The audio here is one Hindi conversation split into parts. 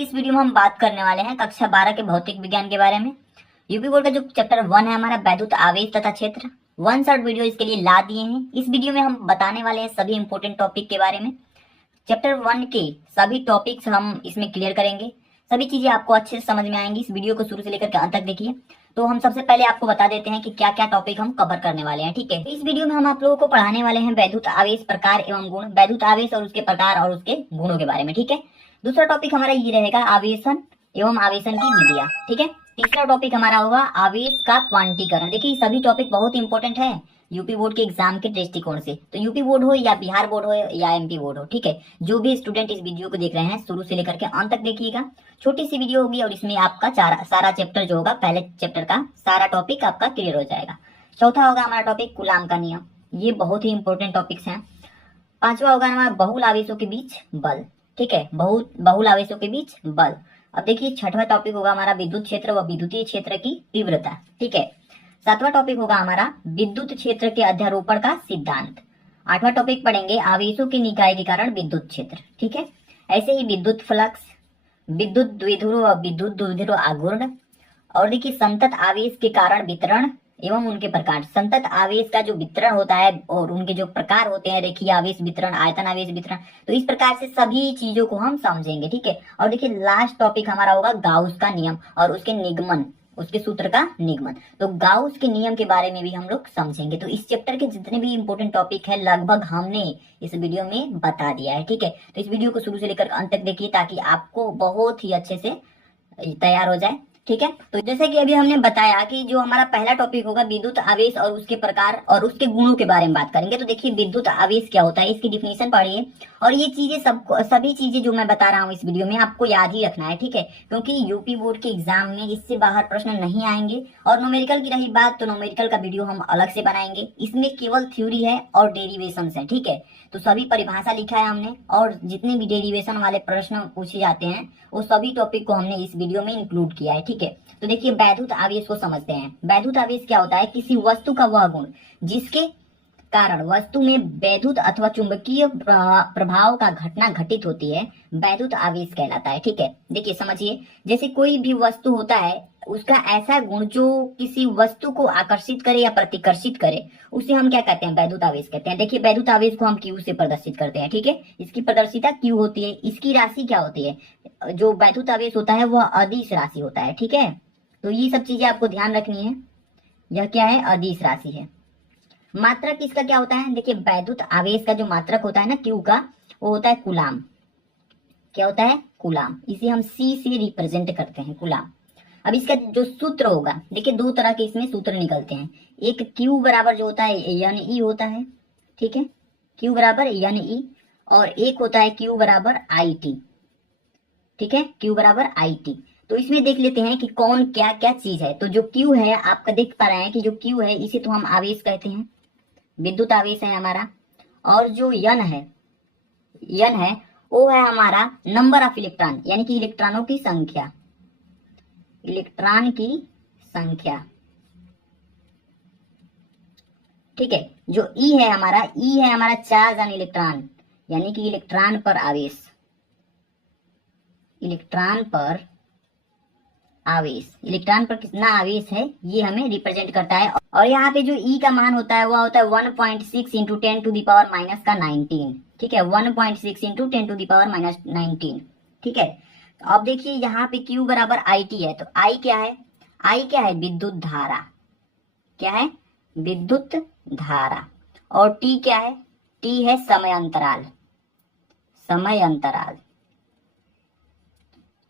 की इस वीडियो में हम बात करने वाले हैं कक्षा 12 के भौतिक विज्ञान के बारे में। यूपी बोर्ड का जो चैप्टर 1 है हमारा वैद्युत आवेश तथा क्षेत्र, वन शॉट वीडियो इसके लिए ला दिए हैं। इस वीडियो में हम बताने वाले हैं सभी इंपोर्टेंट टॉपिक के बारे में। चैप्टर 1 के सभी टॉपिक्स हम इसमें क्लियर करेंगे, सभी चीजें आपको अच्छे से समझ में आएंगी। इस वीडियो को शुरू से लेकर के अंत तक देखिए। तो हम सबसे पहले आपको बता देते हैं कि क्या क्या टॉपिक हम कवर करने वाले हैं, ठीक है। इस वीडियो में हम आप लोगों को पढ़ाने वाले हैं वैद्युत आवेश प्रकार एवं गुण, वैद्युत आवेश और उसके प्रकार और उसके गुणों के बारे में, ठीक है। दूसरा टॉपिक हमारा ये रहेगा आवेशन एवं आवेशन की विधियां, ठीक है। तीसरा टॉपिक हमारा होगा आवेश का क्वांटीकरण। देखिए सभी टॉपिक बहुत इंपॉर्टेंट है यूपी बोर्ड के एग्जाम के दृष्टिकोण से। तो यूपी बोर्ड हो या बिहार बोर्ड हो या एमपी बोर्ड हो, ठीक है, जो भी स्टूडेंट इस वीडियो को देख रहे हैं शुरू से लेकर के अंत तक देखिएगा। छोटी सी वीडियो होगी और इसमें आपका सारा चैप्टर जो होगा, पहले चैप्टर का सारा टॉपिक आपका क्लियर हो जाएगा। चौथा होगा हमारा टॉपिक कूलाम का नियम, ये बहुत ही इंपॉर्टेंट टॉपिक्स हैं। पांचवा होगा हमारा बहुल आवेशों के बीच बल, ठीक है, बहुल आवेशों के बीच बल। अब देखिए छठवां टॉपिक होगा हमारा विद्युत क्षेत्र व विद्युतीय क्षेत्र की तीव्रता, ठीक है। सातवां टॉपिक होगा हमारा विद्युत क्षेत्र के अध्यारोपण का सिद्धांत। आठवां टॉपिक पढ़ेंगे आवेशों के निकाय के कारण विद्युत क्षेत्र, ठीक है। ऐसे ही विद्युत फ्लक्स, विद्युत द्विध्रुव व विद्युत द्विध्रुव आघूर्ण, और देखिए संतत आवेश के कारण वितरण एवं उनके प्रकार। संतत आवेश का जो वितरण होता है और उनके जो प्रकार होते हैं, रेखीय आवेश वितरण, आयतन आवेश वितरण, तो इस प्रकार से सभी चीजों को हम समझेंगे, ठीक है। और देखिए लास्ट टॉपिक हमारा होगा गाउस का नियम और उसके निगमन, उसके सूत्र का निगमन। तो गाउस के नियम के बारे में भी हम लोग समझेंगे। तो इस चैप्टर के जितने भी इंपॉर्टेंट टॉपिक है लगभग हमने इस वीडियो में बता दिया है, ठीक है। तो इस वीडियो को शुरू से लेकर अंत तक देखिए ताकि आपको बहुत ही अच्छे से तैयार हो जाए, ठीक है। तो जैसे कि अभी हमने बताया कि जो हमारा पहला टॉपिक होगा विद्युत आवेश और उसके प्रकार और उसके गुणों के बारे में बात करेंगे। तो देखिए विद्युत आवेश क्या होता है, इसकी डिफिनेशन पढ़िए। और ये चीजें सभी चीजें जो मैं बता रहा हूँ इस वीडियो में आपको याद ही रखना है, ठीक है, क्योंकि यूपी बोर्ड के एग्जाम में इससे बाहर प्रश्न नहीं आएंगे। और न्यूमेरिकल की रही बात तो न्यूमेरिकल का वीडियो हम अलग से बनाएंगे, इसमें केवल थ्योरी है और डेरिवेशन है, ठीक है। तो सभी परिभाषा लिखा है हमने और जितने भी डेरिवेशन वाले प्रश्न पूछे जाते हैं वो सभी टॉपिक को हमने इस वीडियो में इंक्लूड किया है, ठीक है। तो देखिए वैद्युत आवेश को समझते हैं। वैद्युत आवेश क्या होता है, किसी वस्तु का वह गुण जिसके कारण वस्तु में वैद्युत अथवा चुंबकीय प्रभाव का घटना घटित होती है, वैद्युत आवेश कहलाता है, ठीक है। देखिए समझिए, जैसे कोई भी वस्तु होता है उसका ऐसा गुण जो किसी वस्तु को आकर्षित करे या प्रतिकर्षित करे, उसे हम क्या कहते हैं, वैद्युत आवेश कहते हैं। देखिए वैद्युत आवेश को हम क्यू से प्रदर्शित करते हैं, ठीक है। इसकी प्रदर्शिता क्यू होती है। इसकी राशि क्या होती है, जो वैद्युत आवेश होता है वह अदिश राशि होता है, ठीक है। तो ये सब चीजें आपको ध्यान रखनी है। यह क्या है, अदिश राशि है। मात्रक इसका क्या होता है, देखिए वैद्युत आवेश का जो मात्रक होता है ना क्यू का, वो होता है कूलाम। क्या होता है, कूलाम। इसे हम सी से रिप्रेजेंट करते हैं, कूलाम। अब इसका जो सूत्र होगा, देखिए दो तरह के इसमें सूत्र निकलते हैं। एक क्यू बराबर जो होता है यानी ई होता है, ठीक है, क्यू बराबर यानी ई, और एक होता है क्यू बराबर आई टी, ठीक है, क्यू बराबर आई टी। तो इसमें देख लेते हैं कि कौन क्या क्या चीज है। तो जो क्यू है आपका देख पा रहे हैं कि जो क्यू है इसे तो हम आवेश कहते हैं, विद्युत आवेश है हमारा। और जो यन है वो है हमारा नंबर ऑफ इलेक्ट्रॉन, यानी कि इलेक्ट्रॉनों की संख्या, इलेक्ट्रॉन की संख्या, ठीक है। जो ई है हमारा चार्ज ऑन इलेक्ट्रॉन, यानी कि इलेक्ट्रॉन पर आवेश, इलेक्ट्रॉन पर आवेश, इलेक्ट्रॉन पर कितना आवेश है ये हमें रिप्रेजेंट करता है। और यहाँ पे जो ई का मान होता है वह होता है 1.6 into 10 to the power minus का 19, ठीक है, 1.6 into 10 to the power minus 19, ठीक है। तो अब देखिए यहाँ पे Q बराबर आई टी है। तो आई क्या है, आई क्या है, विद्युत धारा, क्या है, विद्युत धारा। और टी क्या है, टी है समय अंतराल, समय अंतराल।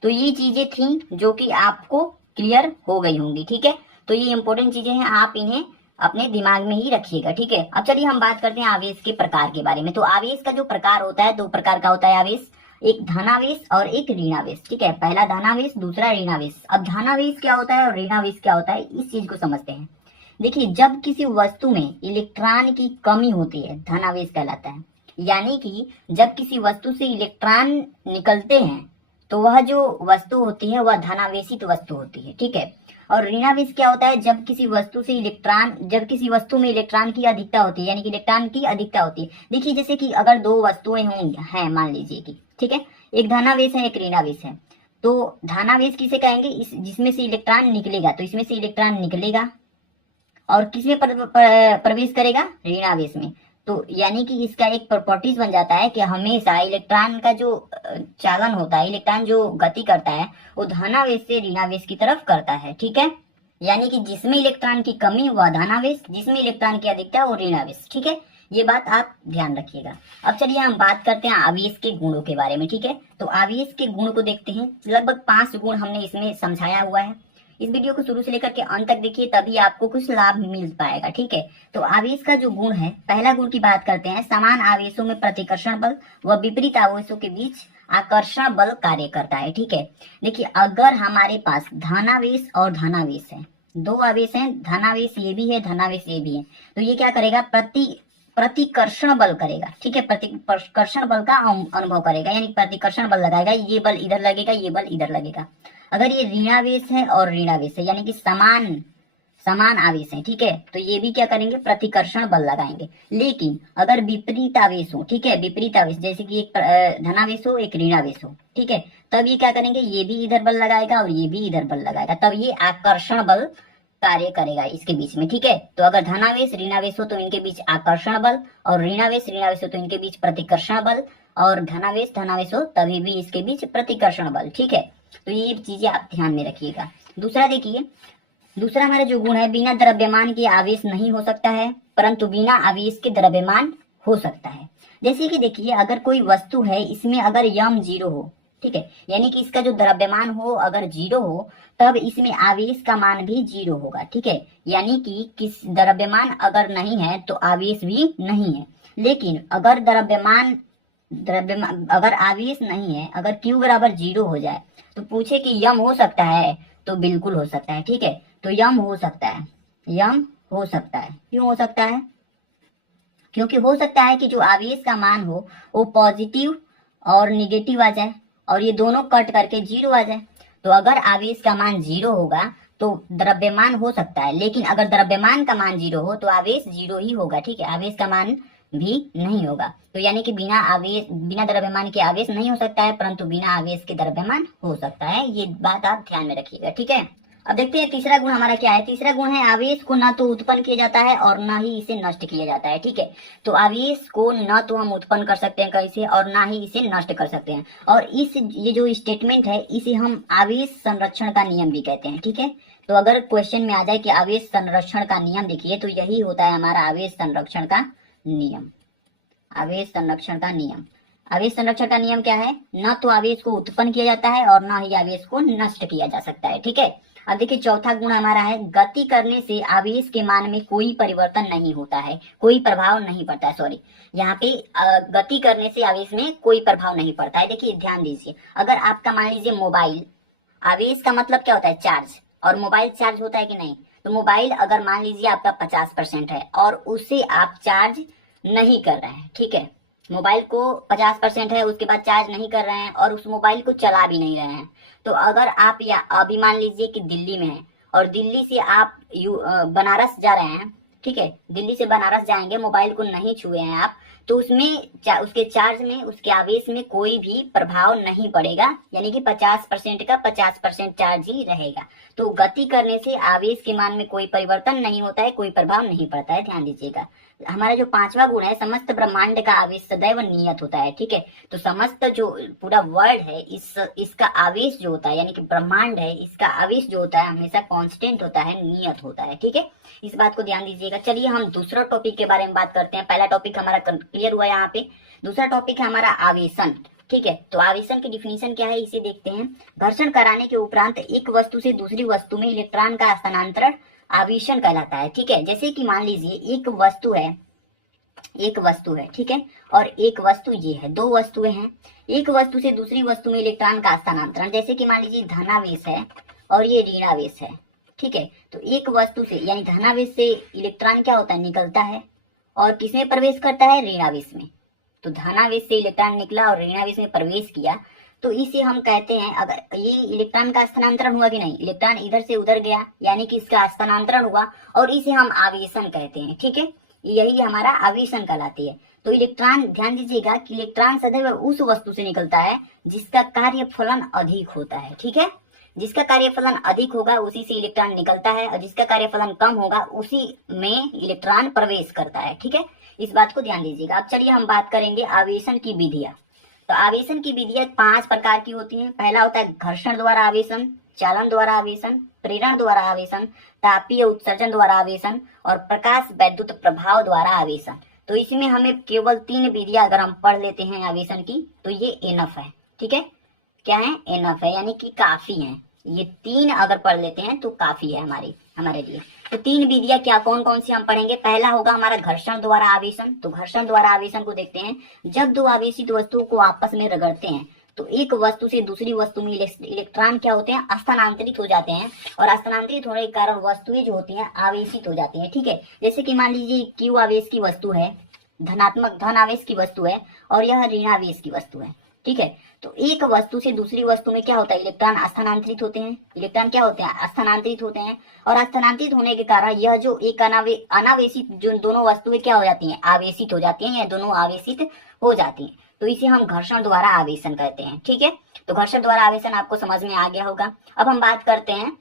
तो ये चीजें थी जो कि आपको क्लियर हो गई होंगी, ठीक है। तो ये इंपॉर्टेंट चीजें हैं, आप इन्हें अपने दिमाग में ही रखिएगा, ठीक है। अब चलिए हम बात करते हैं आवेश के प्रकार के बारे में। तो आवेश का जो प्रकार होता है, दो प्रकार का होता है आवेश, एक धनावेश और एक ऋणावेश, ठीक है। पहला धनावेश, दूसरा ऋणावेश। अब धनावेश क्या होता है और ऋणावेश क्या होता है, इस चीज को समझते हैं। देखिए जब किसी वस्तु में इलेक्ट्रॉन की कमी होती है, धनावेश कहलाता है। यानी कि जब किसी वस्तु से इलेक्ट्रॉन निकलते हैं तो वह जो वस्तु होती है वह धनावेशित वस्तु होती है, ठीक है। और ऋणावेश क्या होता है, जब किसी वस्तु में इलेक्ट्रॉन की अधिकता होती है, यानी कि इलेक्ट्रॉन की अधिकता होती है। देखिए जैसे कि अगर दो वस्तुएं होंगी हैं, मान लीजिए कि, ठीक है, एक धनावेश है एक ऋणावेश है। तो धनावेश किसे कहेंगे, इस जिसमें से इलेक्ट्रॉन निकलेगा, तो इसमें से इलेक्ट्रॉन निकलेगा और किसमें प्रवेश करेगा, ऋणावेश में। तो यानी कि इसका एक प्रॉपर्टीज बन जाता है कि हमेशा इलेक्ट्रॉन का जो चालन होता है, इलेक्ट्रॉन जो गति करता है वो धनावेश से ऋणावेश की तरफ करता है, ठीक है। यानी कि जिसमें इलेक्ट्रॉन की कमी वह धनावेश, जिसमें इलेक्ट्रॉन की अधिकता वो ऋणावेश, ठीक है। ये बात आप ध्यान रखिएगा। अब चलिए हम बात करते हैं आवेश के गुणों के बारे में, ठीक है। तो आवेश के गुण को देखते हैं। लगभग 5 गुण हमने इसमें समझाया हुआ है। इस वीडियो को शुरू से लेकर के अंत तक देखिए, तभी आपको कुछ लाभ मिल पाएगा, ठीक है। तो आवेश का जो गुण है, पहला गुण की बात करते हैं। समान आवेशों में प्रतिकर्षण बल व विपरीत आवेशों के बीच आकर्षण बल कार्य करता है, ठीक है। देखिए, अगर हमारे पास धनावेश और धनावेश है, 2 आवेश हैं, धनावेश ये भी है, धनावेश ये भी है, तो ये क्या करेगा, प्रतिकर्षण बल करेगा, ठीक है। प्रतिकर्षण बल का अनुभव करेगा, यानी प्रतिकर्षण बल लगाएगा। ये बल इधर लगेगा, ये बल इधर लगेगा। अगर ये ऋणावेश है और ऋणावेश है, यानी कि समान आवेश है, ठीक है, तो ये भी क्या करेंगे, प्रतिकर्षण बल लगाएंगे। लेकिन अगर विपरीत आवेश हो, ठीक है, विपरीत आवेश जैसे कि एक धनावेश हो, एक ऋणावेश हो, ठीक है, तब ये क्या करेंगे, ये भी इधर बल लगाएगा और ये भी इधर बल लगाएगा, तब ये आकर्षण बल कार्य करेगा इसके बीच में, ठीक है। तो अगर धनावेश ऋणावेश हो तो इनके बीच आकर्षण बल, और ऋणावेश ऋणावेश हो तो इनके बीच प्रतिकर्षण बल, और धनावेश धनावेश हो तभी भी इसके बीच प्रतिकर्षण बल, ठीक है। तो ये चीजें आप ध्यान में रखिएगा। दूसरा देखिए, दूसरा हमारा जो गुण है, बिना द्रव्यमान के आवेश नहीं हो सकता है, परंतु बिना आवेश के द्रव्यमान हो सकता है। जैसे कि देखिए, अगर कोई वस्तु है, इसमें अगर यम 0 हो, ठीक है, यानी कि इसका जो द्रव्यमान हो अगर 0 हो, तब इसमें आवेश का मान भी 0 होगा, ठीक है। यानी कि किस द्रव्यमान अगर नहीं है तो आवेश भी नहीं है। लेकिन अगर द्रव्यमान अगर आवेश नहीं है, अगर Q बराबर 0 हो जाए, तो पूछे कि यम हो सकता है, तो बिल्कुल हो सकता है, ठीक है। तो यम हो सकता है, यम हो सकता है। क्यों हो सकता है, क्योंकि हो सकता है कि जो आवेश का मान हो वो पॉजिटिव और निगेटिव आ जाए, और ये दोनों कट करके 0 आ जाए। तो अगर आवेश का मान 0 होगा तो द्रव्यमान हो सकता है, लेकिन अगर द्रव्यमान का मान 0 हो तो आवेश 0 ही होगा, ठीक है, आवेश का मान भी नहीं होगा। तो यानी कि बिना द्रव्यमान के आवेश नहीं हो सकता है, परंतु बिना आवेश के द्रव्यमान हो सकता है। ये बात आप ध्यान में रखिएगा, ठीक है। अब देखते हैं तीसरा गुण हमारा क्या है। तीसरा गुण है, आवेश को न तो उत्पन्न किया जाता है और न ही इसे नष्ट किया जाता है, ठीक है। तो आवेश को न तो हम उत्पन्न कर सकते हैं कैसे, और ना ही इसे नष्ट कर सकते हैं। और ये जो स्टेटमेंट है, इसे हम आवेश संरक्षण का नियम भी कहते हैं, ठीक है। तो अगर क्वेश्चन में आ जाए कि आवेश संरक्षण का नियम देखिए, तो यही होता है हमारा आवेश संरक्षण का नियम। आवेश संरक्षण का नियम, आवेश संरक्षण का नियम क्या है, न तो आवेश को उत्पन्न किया जाता है और न ही आवेश को नष्ट किया जा सकता है, ठीक है। अब देखिए, चौथा गुण हमारा है, गति करने से आवेश के मान में कोई परिवर्तन नहीं होता है, कोई प्रभाव नहीं पड़ता है। सॉरी, यहाँ पे गति करने से आवेश में कोई प्रभाव नहीं पड़ता है। देखिए ध्यान दीजिए, अगर आपका मान लीजिए मोबाइल, आवेश का मतलब क्या होता है, चार्ज, और मोबाइल चार्ज होता है कि नहीं। तो मोबाइल अगर मान लीजिए आपका 50% है और उसे आप चार्ज नहीं कर रहे हैं, ठीक है, मोबाइल को 50% है, उसके बाद चार्ज नहीं कर रहे हैं और उस मोबाइल को चला भी नहीं रहे हैं, तो अगर आप या अभी मान लीजिए कि दिल्ली में है और दिल्ली से आप बनारस जा रहे हैं, ठीक है, दिल्ली से बनारस जाएंगे, मोबाइल को नहीं छुए हैं आप, तो उसमें उसके चार्ज में, उसके आवेश में कोई भी प्रभाव नहीं पड़ेगा, यानी कि 50% का 50% चार्ज ही रहेगा। तो गति करने से आवेश के मान में कोई परिवर्तन नहीं होता है, कोई प्रभाव नहीं पड़ता है, ध्यान दीजिएगा। हमारा जो 5वां गुण है, समस्त ब्रह्मांड का आवेश सदैव नियत होता है, ठीक है। तो समस्त जो पूरा वर्ल्ड है, इसका आवेश जो होता है, यानी कि ब्रह्मांड है, इसका आवेश जो होता है हमेशा कांस्टेंट होता है, नियत होता है, ठीक है। इस बात को ध्यान दीजिएगा। चलिए हम दूसरा टॉपिक के बारे में बात करते हैं। पहला टॉपिक हमारा क्लियर हुआ यहाँ पे, दूसरा टॉपिक है हमारा आवेशन, ठीक है। तो आवेशन की डिफिनीशन क्या है, इसे देखते हैं। घर्षण कराने के उपरांत एक वस्तु से दूसरी वस्तु में इलेक्ट्रॉन का स्थानांतरण आवेशन कहलाता है, ठीक है। जैसे कि मान लीजिए एक वस्तु है, ठीक है, और एक वस्तु ये है, 2 वस्तुएं हैं। एक वस्तु से दूसरी वस्तु में इलेक्ट्रॉन का स्थानांतरण, जैसे कि मान लीजिए धनावेश है और ये ऋणावेश है, ठीक है। तो एक वस्तु से, यानी धनावेश से इलेक्ट्रॉन क्या होता है, निकलता है, और किसमें प्रवेश करता है, ऋणावेश में। तो धनावेश से इलेक्ट्रॉन निकला और ऋणावेश में प्रवेश किया, तो इसे हम कहते हैं, अगर ये इलेक्ट्रॉन का स्थानांतरण हुआ कि नहीं, इलेक्ट्रॉन इधर से उधर गया, यानी कि इसका स्थानांतरण हुआ, और इसे हम आवेशन कहते हैं, ठीक है। यही हमारा आवेशन कहलाती है। तो इलेक्ट्रॉन, ध्यान दीजिएगा कि इलेक्ट्रॉन सदैव उस वस्तु से निकलता है जिसका कार्यफलन अधिक होता है, ठीक है। जिसका कार्यफलन अधिक होगा उसी से इलेक्ट्रॉन निकलता है, और जिसका कार्यफलन कम होगा उसी में इलेक्ट्रॉन प्रवेश करता है, ठीक है। इस बात को ध्यान दीजिएगा। अब चलिए हम बात करेंगे आवेशन की विधियां। तो आवेशन की विधियां 5 प्रकार की होती हैं। पहला होता है घर्षण द्वारा आवेशन, चालन द्वारा आवेशन, प्रेरण द्वारा आवेशन, तापीय उत्सर्जन द्वारा आवेशन और प्रकाश वैद्युत प्रभाव द्वारा आवेशन। तो इसमें हमें केवल 3 विधियां अगर हम पढ़ लेते हैं आवेशन की तो ये एनफ है, ठीक है। क्या है? एनफ है, यानी कि काफी है। ये 3 अगर पढ़ लेते हैं तो काफी है हमारे लिए। तो 3 विधियां क्या कौन कौन सी हम पढ़ेंगे। पहला होगा हमारा घर्षण द्वारा आवेशन। तो घर्षण द्वारा आवेशन को देखते हैं। जब 2 आवेशित वस्तुओं को आपस में रगड़ते हैं तो एक वस्तु से दूसरी वस्तु में इलेक्ट्रॉन क्या होते हैं, स्थानांतरित हो जाते हैं, और स्थानांतरित होने के कारण वस्तुएं जो होती हैं आवेशित हो जाती हैं, ठीक है। जैसे कि मान लीजिए क्यू आवेश की वस्तु है, धन आवेश की वस्तु है, और यह ऋणावेश की वस्तु है, ठीक है। तो एक वस्तु से दूसरी वस्तु में क्या होता है, इलेक्ट्रॉन स्थानांतरित होते हैं। इलेक्ट्रॉन क्या होते हैं, स्थानांतरित होते हैं, और स्थानांतरित होने के कारण यह जो एक अनावेशित जो दोनों वस्तुएं क्या हो जाती हैं, आवेशित हो जाती हैं, या दोनों आवेशित हो जाती हैं। तो इसे हम घर्षण द्वारा आवेशन कहते हैं, ठीक है। तो घर्षण द्वारा आवेशन आपको समझ में आ गया होगा। अब हम बात करते हैं,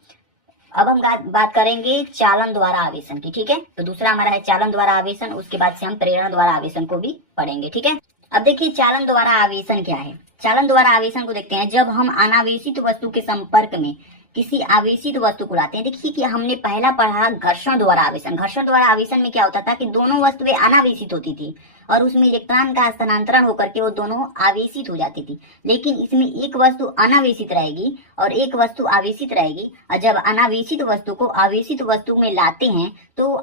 अब हम बात करेंगे चालन द्वारा आवेशन की, ठीक है। तो दूसरा हमारा है चालन द्वारा आवेशन, उसके बाद से हम प्रेरण द्वारा आवेशन को भी पढ़ेंगे, ठीक है। अब देखिए चालन द्वारा आवेशन क्या है। चालन द्वारा आवेशन को देखते हैं। जब हम अनावेशित वस्तु के संपर्क में किसी आवेशित वस्तु को लाते हैं, देखिए कि हमने पहला पढ़ा घर्षण द्वारा आवेशन। घर्षण द्वारा आवेशन में क्या होता था कि दोनों वस्तुएं अनावेशित होती थी और उसमें इलेक्ट्रॉन का स्थानांतरण होकर के वो दोनों आवेशित हो जाती थी। लेकिन इसमें एक वस्तु अनावेशित रहेगी और एक वस्तु आवेशित रहेगी, और जब अनावेशित वस्तु को आवेशित वस्तु में लाते हैं तो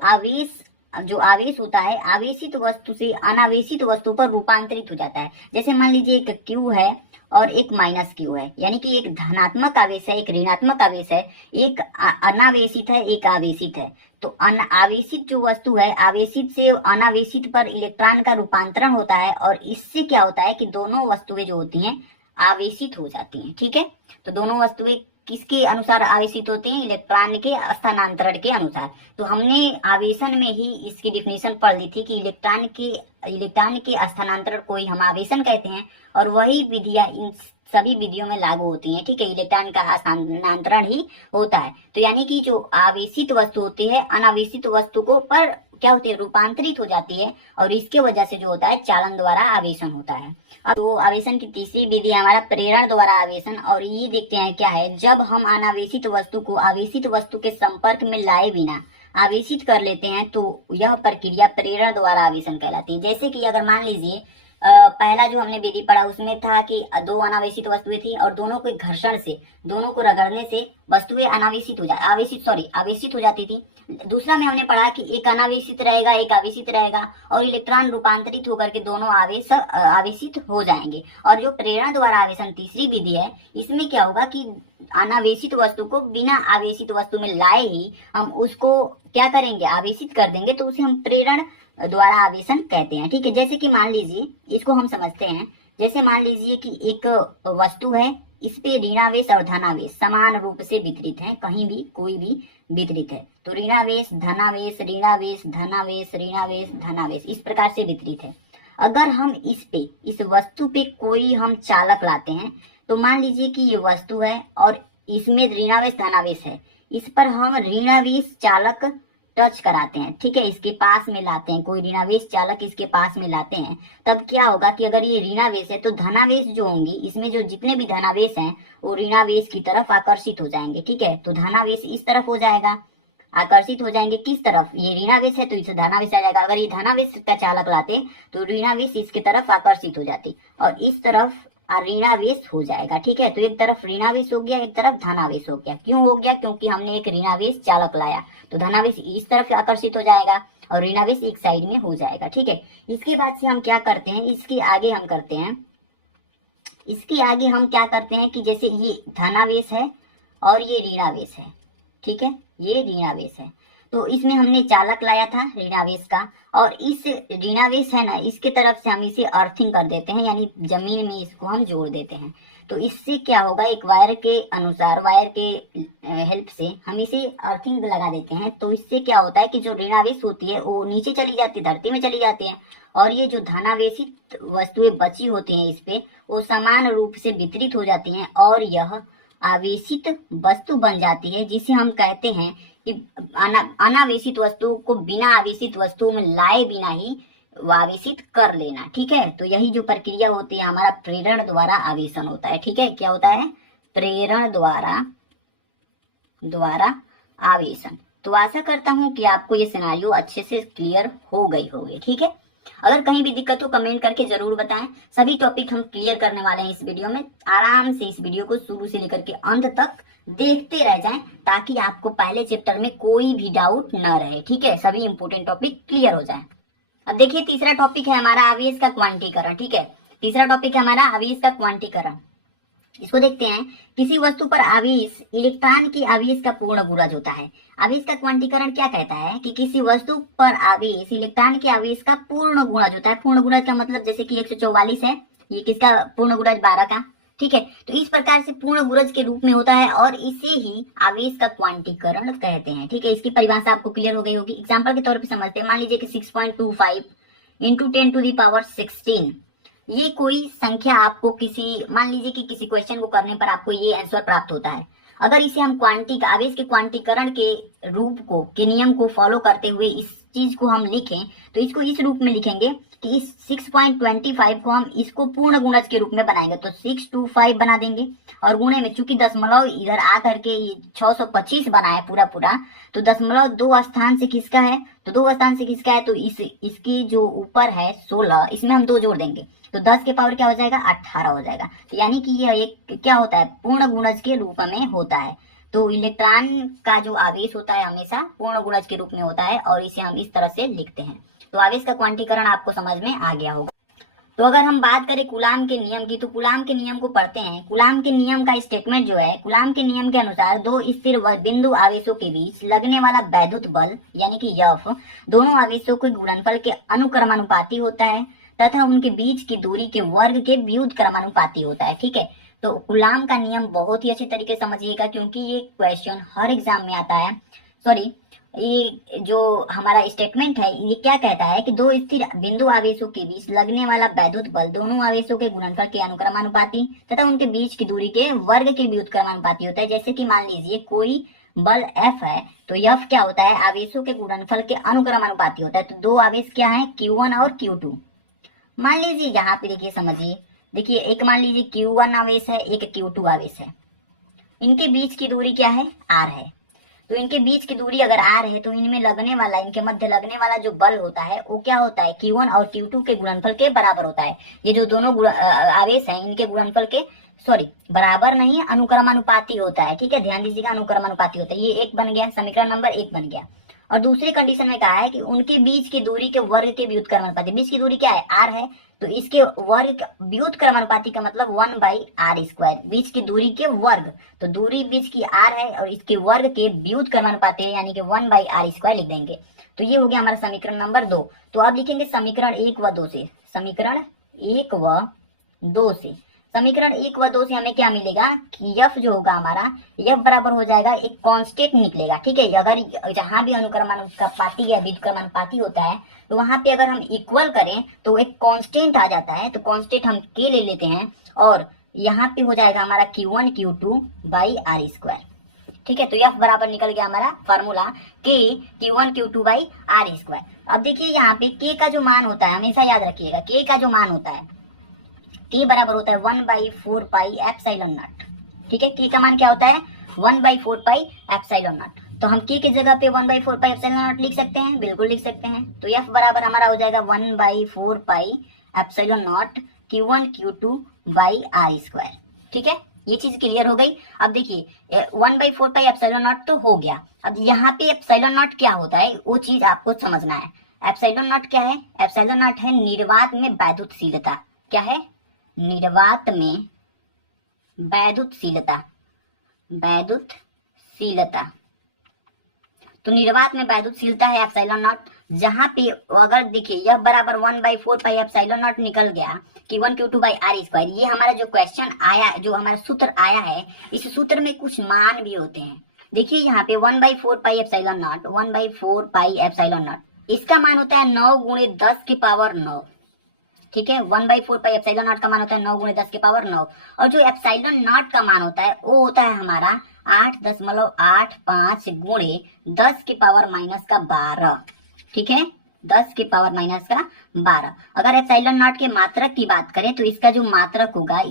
जो आवेश होता है आवेशित वस्तु से अनावेशित वस्तु पर रूपांतरित हो जाता है। जैसे मान लीजिए एक क्यू है और एक माइनस क्यू है, यानी कि एक धनात्मक आवेश है, एक ऋणात्मक आवेश है, एक अनावेशित है, एक आवेशित है। तो आवेशित जो वस्तु है, आवेशित से अनावेशित पर इलेक्ट्रॉन का रूपांतरण होता है, और इससे क्या होता है कि दोनों वस्तुएं जो होती हैं आवेशित हो जाती हैं, ठीक है। तो दोनों वस्तुएं किसके अनुसार आवेशित होते हैं, इलेक्ट्रॉन के स्थानांतरण के अनुसार। तो हमने आवेशन में ही इसकी डिफिनेशन पढ़ ली थी कि इलेक्ट्रॉन के स्थानांतरण को ही हम आवेशन कहते हैं, और वही विधियां इन सभी विधियों में लागू होती हैं, ठीक है। इलेक्ट्रॉन का स्थानांतरण ही होता है। तो यानी कि जो आवेशित वस्तु होती है अनावेशित वस्तु को पर क्या होती है, रूपांतरित हो जाती है, और इसके वजह से जो होता है चालन द्वारा आवेशन होता है। अब तो आवेशन की तीसरी विधि हमारा प्रेरण द्वारा आवेशन, और ये देखते हैं क्या है। जब हम अनावेशित वस्तु को आवेशित वस्तु के संपर्क में लाए बिना आवेशित कर लेते हैं तो यह प्रक्रिया प्रेरण द्वारा आवेशन कहलाती है। जैसे कि अगर मान लीजिए पहला जो हमने विधि पढ़ा उसमें था कि 2 अनावेशित वस्तुएं थी और दोनों के घर्षण से, दोनों को रगड़ने से वस्तुएं आवेशित हो जाती थी। दूसरा में हमने पढ़ा कि एक अनावेशित रहेगा, एक आवेशित रहेगा, और इलेक्ट्रॉन रूपांतरित होकर के दोनों आवेशित हो जाएंगे। और जो प्रेरण द्वारा आवेशन तीसरी विधि है, इसमें क्या होगा कि अनावेशित वस्तु को बिना आवेशित वस्तु में लाए ही हम उसको क्या करेंगे, आवेशित कर देंगे, तो उसे हम प्रेरण द्वारा आवेशन कहते हैं, ठीक है। जैसे कि मान लीजिए, इसको हम समझते हैं। जैसे मान लीजिए कि एक वस्तु है, इस पे ऋणावेश और धनावेश समान रूप से वितरित है, कहीं भी कोई भी वितरित है। तो ऋणावेश धनावेश ऋणावेश धनावेश ऋणावेश धनावेश इस प्रकार से वितरित है। अगर हम इस वस्तु पे कोई हम चालक लाते हैं, तो मान लीजिए कि ये वस्तु है और इसमें ऋणावेश धनावेश है, इस पर हम ऋणावेश चालक टच कराते हैं, ठीक है, इसके पास में लाते हैं, कोई ऋणावेश चालक इसके पास में लाते हैं, तब क्या होगा कि अगर ये ऋणावेश है तो धनावेश जो होंगी, इसमें जो जितने भी धनावेश हैं वो ऋणावेश की तरफ आकर्षित हो जाएंगे, ठीक है। तो धनावेश इस तरफ हो जाएगा, आकर्षित हो जाएंगे किस तरफ, ये ऋणावेश है तो इसे धनावेश आ जाएगा। अगर ये धनावेश का चालक लाते तो ऋणावेश इसके तरफ आकर्षित हो जाती और इस तरफ ऋणावेश हो जाएगा, ठीक है। तो एक तरफ ऋणावेश हो गया, एक तरफ धनावेश हो गया। क्यों हो गया, क्योंकि हमने एक ऋणावेश चालक लाया, तो धनावेश इस तरफ आकर्षित हो जाएगा और ऋणावेश एक साइड में हो जाएगा, ठीक है। इसके बाद से हम क्या करते हैं, इसके आगे हम क्या करते हैं कि जैसे ये धनावेश है और ये ऋणावेश है, ठीक है, ये ऋणावेश है, तो इसमें हमने चालक लाया था ऋणावेश का, और इस ऋणावेश है ना, इसके तरफ से हम इसे अर्थिंग कर देते हैं, यानी जमीन में इसको हम जोड़ देते हैं। तो इससे क्या होगा, एक वायर के अनुसार, वायर के हेल्प से हम इसे अर्थिंग लगा देते हैं। तो इससे क्या होता है कि जो ऋणावेश होती है वो नीचे चली जाती है, धरती में चली जाती है, और ये जो धनावेशित वस्तुएं बची होती हैं इस पे, वो समान रूप से वितरित हो जाती हैं और यह आवेशित वस्तु बन जाती है, जिसे हम कहते हैं कि अनावेशित वस्तुओं को बिना आवेशित वस्तुओं में लाए बिना ही आवेशित कर लेना। ठीक है, तो यही जो प्रक्रिया होती है हमारा प्रेरण द्वारा आवेशन होता है। ठीक है, क्या होता है? प्रेरण द्वारा आवेशन। तो आशा करता हूं कि आपको ये सिनारियो अच्छे से क्लियर हो गई होगी। ठीक है, अगर कहीं भी दिक्कत हो कमेंट करके जरूर बताएं। सभी टॉपिक हम क्लियर करने वाले हैं इस वीडियो में। आराम से इस वीडियो को शुरू से लेकर के अंत तक देखते रह जाएं, ताकि आपको पहले चैप्टर में कोई भी डाउट न रहे। ठीक है, सभी इंपोर्टेंट टॉपिक क्लियर हो जाए। अब देखिए, तीसरा टॉपिक है हमारा आवेश का क्वांटीकरण। ठीक है, तीसरा टॉपिक है हमारा आवेश का क्वांटीकरण। इसको देखते हैं। किसी वस्तु पर आवेश इलेक्ट्रॉन की आवेश का पूर्ण गुणज होता है। आवेश का क्वांटीकरण क्या कहता है कि किसी वस्तु पर आवेश इलेक्ट्रॉन के आवेश का पूर्ण गुणज होता है। पूर्ण गुणज का मतलब जैसे कि 144 है, ये किसका पूर्ण गुणज? 12 का। ठीक है, तो इस प्रकार से पूर्ण गुणज के रूप में होता है और इसे ही आवेश का क्वांटीकरण कहते हैं। ठीक है, इसकी परिभाषा आपको क्लियर हो गई होगी। एग्जाम्पल के तौर पर समझते हैं। मान लीजिए कि 6.25 इंटू 10⁻16 ये कोई संख्या आपको मान लीजिए कि किसी क्वेश्चन को करने पर आपको ये आंसर प्राप्त होता है। अगर इसे हम आवेश के क्वांटीकरण के रूप को, के नियम को फॉलो करते हुए इस चीज को हम लिखें, तो इसको इस रूप में लिखेंगे कि इस 6.25 को हम इसको पूर्ण गुणज के रूप में बनाएंगे। तो 625 बना देंगे और गुणे में चूंकि दशमलव इधर आ करके ये 625 बना है पूरा, तो दशमलव 2 स्थान से खिसका है, तो 2 स्थान से खिसका है, तो इसकी जो ऊपर है 16, इसमें हम 2 जोड़ देंगे, तो 10 के पावर क्या हो जाएगा? 18 हो जाएगा। तो यानी कि यह एक क्या होता है? पूर्ण गुणज के रूप में होता है। तो इलेक्ट्रॉन का जो आवेश होता है हमेशा पूर्ण गुणज के रूप में होता है और इसे हम इस तरह से लिखते हैं। तो आवेश का क्वांटीकरण आपको समझ में आ गया होगा। तो अगर हम बात करें कूलाम के नियम की, तो कूलाम के नियम को पढ़ते हैं। कूलाम के नियम का स्टेटमेंट जो है, कूलाम के नियम के अनुसार दो स्थिर बिंदु आवेशों के बीच लगने वाला वैद्युत बल यानी कि F दोनों आवेशों के गुणनफल के अनुक्रमानुपाती होता है तथा उनके बीच की दूरी के वर्ग के व्युत्क्रमानुपाती होता है। ठीक है, तो कूलाम का नियम बहुत ही अच्छे तरीके से समझिएगा, क्योंकि ये क्वेश्चन हर एग्जाम में आता है। सॉरी, ये जो हमारा स्टेटमेंट है ये क्या कहता है कि दो स्थिर बिंदु आवेशों के बीच लगने वाला वैद्युत बल दोनों आवेशों के गुणनफल के अनुक्रमानुपाती तथा उनके बीच की दूरी के वर्ग के व्युत्क्रमानुपाती होता है। जैसे कि मान लीजिए कोई बल F है, तो F क्या होता है? आवेशों के गुणनफल के अनुक्रमानुपाती होता है। तो दो आवेश क्या है? Q1 और Q2। मान लीजिए यहाँ पे देखिए, समझिए, देखिए एक मान लीजिए Q1 आवेश है, एक Q2 आवेश है। इनके बीच की दूरी क्या है? R है। तो इनके बीच की दूरी अगर R है तो इनमें लगने वाला, इनके मध्य लगने वाला जो बल होता है वो क्या होता है? Q1 और Q2 के गुणनफल के बराबर होता है। ये जो दोनों आवेश हैं इनके गुणनफल के बराबर नहीं, अनुक्रमानुपाती होता है। ठीक है, ध्यान दीजिएगा, अनुक्रमानुपाती होता है। ये एक बन गया, समीकरण नंबर 1 बन गया। और दूसरी कंडीशन में कहा है कि उनके बीच की दूरी के वर्ग के व्युत्क्रमानुपाती। बीच की दूरी क्या है? R है, तो इसके वर्ग व्युत्क्रमानुपाती का मतलब 1/r²। बीच की दूरी के वर्ग, तो दूरी बीच की R है और इसके वर्ग के व्युत्क्रमानुपाती है, यानी कि 1/r² लिख देंगे। तो ये हो गया हमारा समीकरण नंबर 2। तो अब लिखेंगे समीकरण 1 व 2 से। समीकरण 1 व 2 से, समीकरण 1 व 2 से हमें क्या मिलेगा कि F जो होगा हमारा, F बराबर हो जाएगा, एक कांस्टेंट निकलेगा। ठीक है, अगर जहां भी अनुक्रमानुपाती या व्युत्क्रमानुपाती होता है तो वहां पे अगर हम इक्वल करें तो एक कांस्टेंट आ जाता है। तो कांस्टेंट हम K ले लेते हैं और यहाँ पे हो जाएगा हमारा Q1 Q2/r²। ठीक है, तो F बराबर निकल गया हमारा फॉर्मूला Q1 Q2/r²। अब देखिए यहाँ पे K का जो मान होता है, हमेशा याद रखिएगा, K का जो मान होता है K बराबर होता है 1/4πε0। ठीक है, K का मान क्या होता है? 1/4πε0। तो हम K की जगह पे 1/4πε0 लिख सकते हैं, बिल्कुल लिख सकते हैं। तो F बराबर हमारा हो जाएगा 1/4πε0 Q1 Q2/r²। ठीक है, ये चीज क्लियर हो गई। अब देखिए 1/4πε0 तो हो गया। अब यहाँ पे ε0 क्या होता है वो चीज आपको समझना है। ε0 क्या है? ε0 है निर्वात में वैद्युतशीलता। क्या है? निर्वात में वैद्युतशीलता। तो निर्वात में वैद्युतशीलता है ε0। जहां पे अगर देखिए यह बराबर 1/4πε0 निकल गया Q1 Q2/r²। ये हमारा जो क्वेश्चन आया, जो हमारा सूत्र आया है, इस सूत्र में कुछ मान भी होते हैं। देखिए यहाँ पे 1/4πε0 इसका मान होता है 9 गुणे 10 की पावर 9। ठीक है, 1/4 पाई एप्सिलॉन नॉट का मान होता है 9 गुणे 10 की पावर 9। और जो एप्सिलॉन नॉट का मान होता है वो होता है हमारा 8.85 गुणे 10 की पावर माइनस का 12। ठीक है, 10 की पावर माइनस का 12। अगर एप्सिलॉन नॉट के मात्रक की बात करें तो इसका जो मात्रक होगा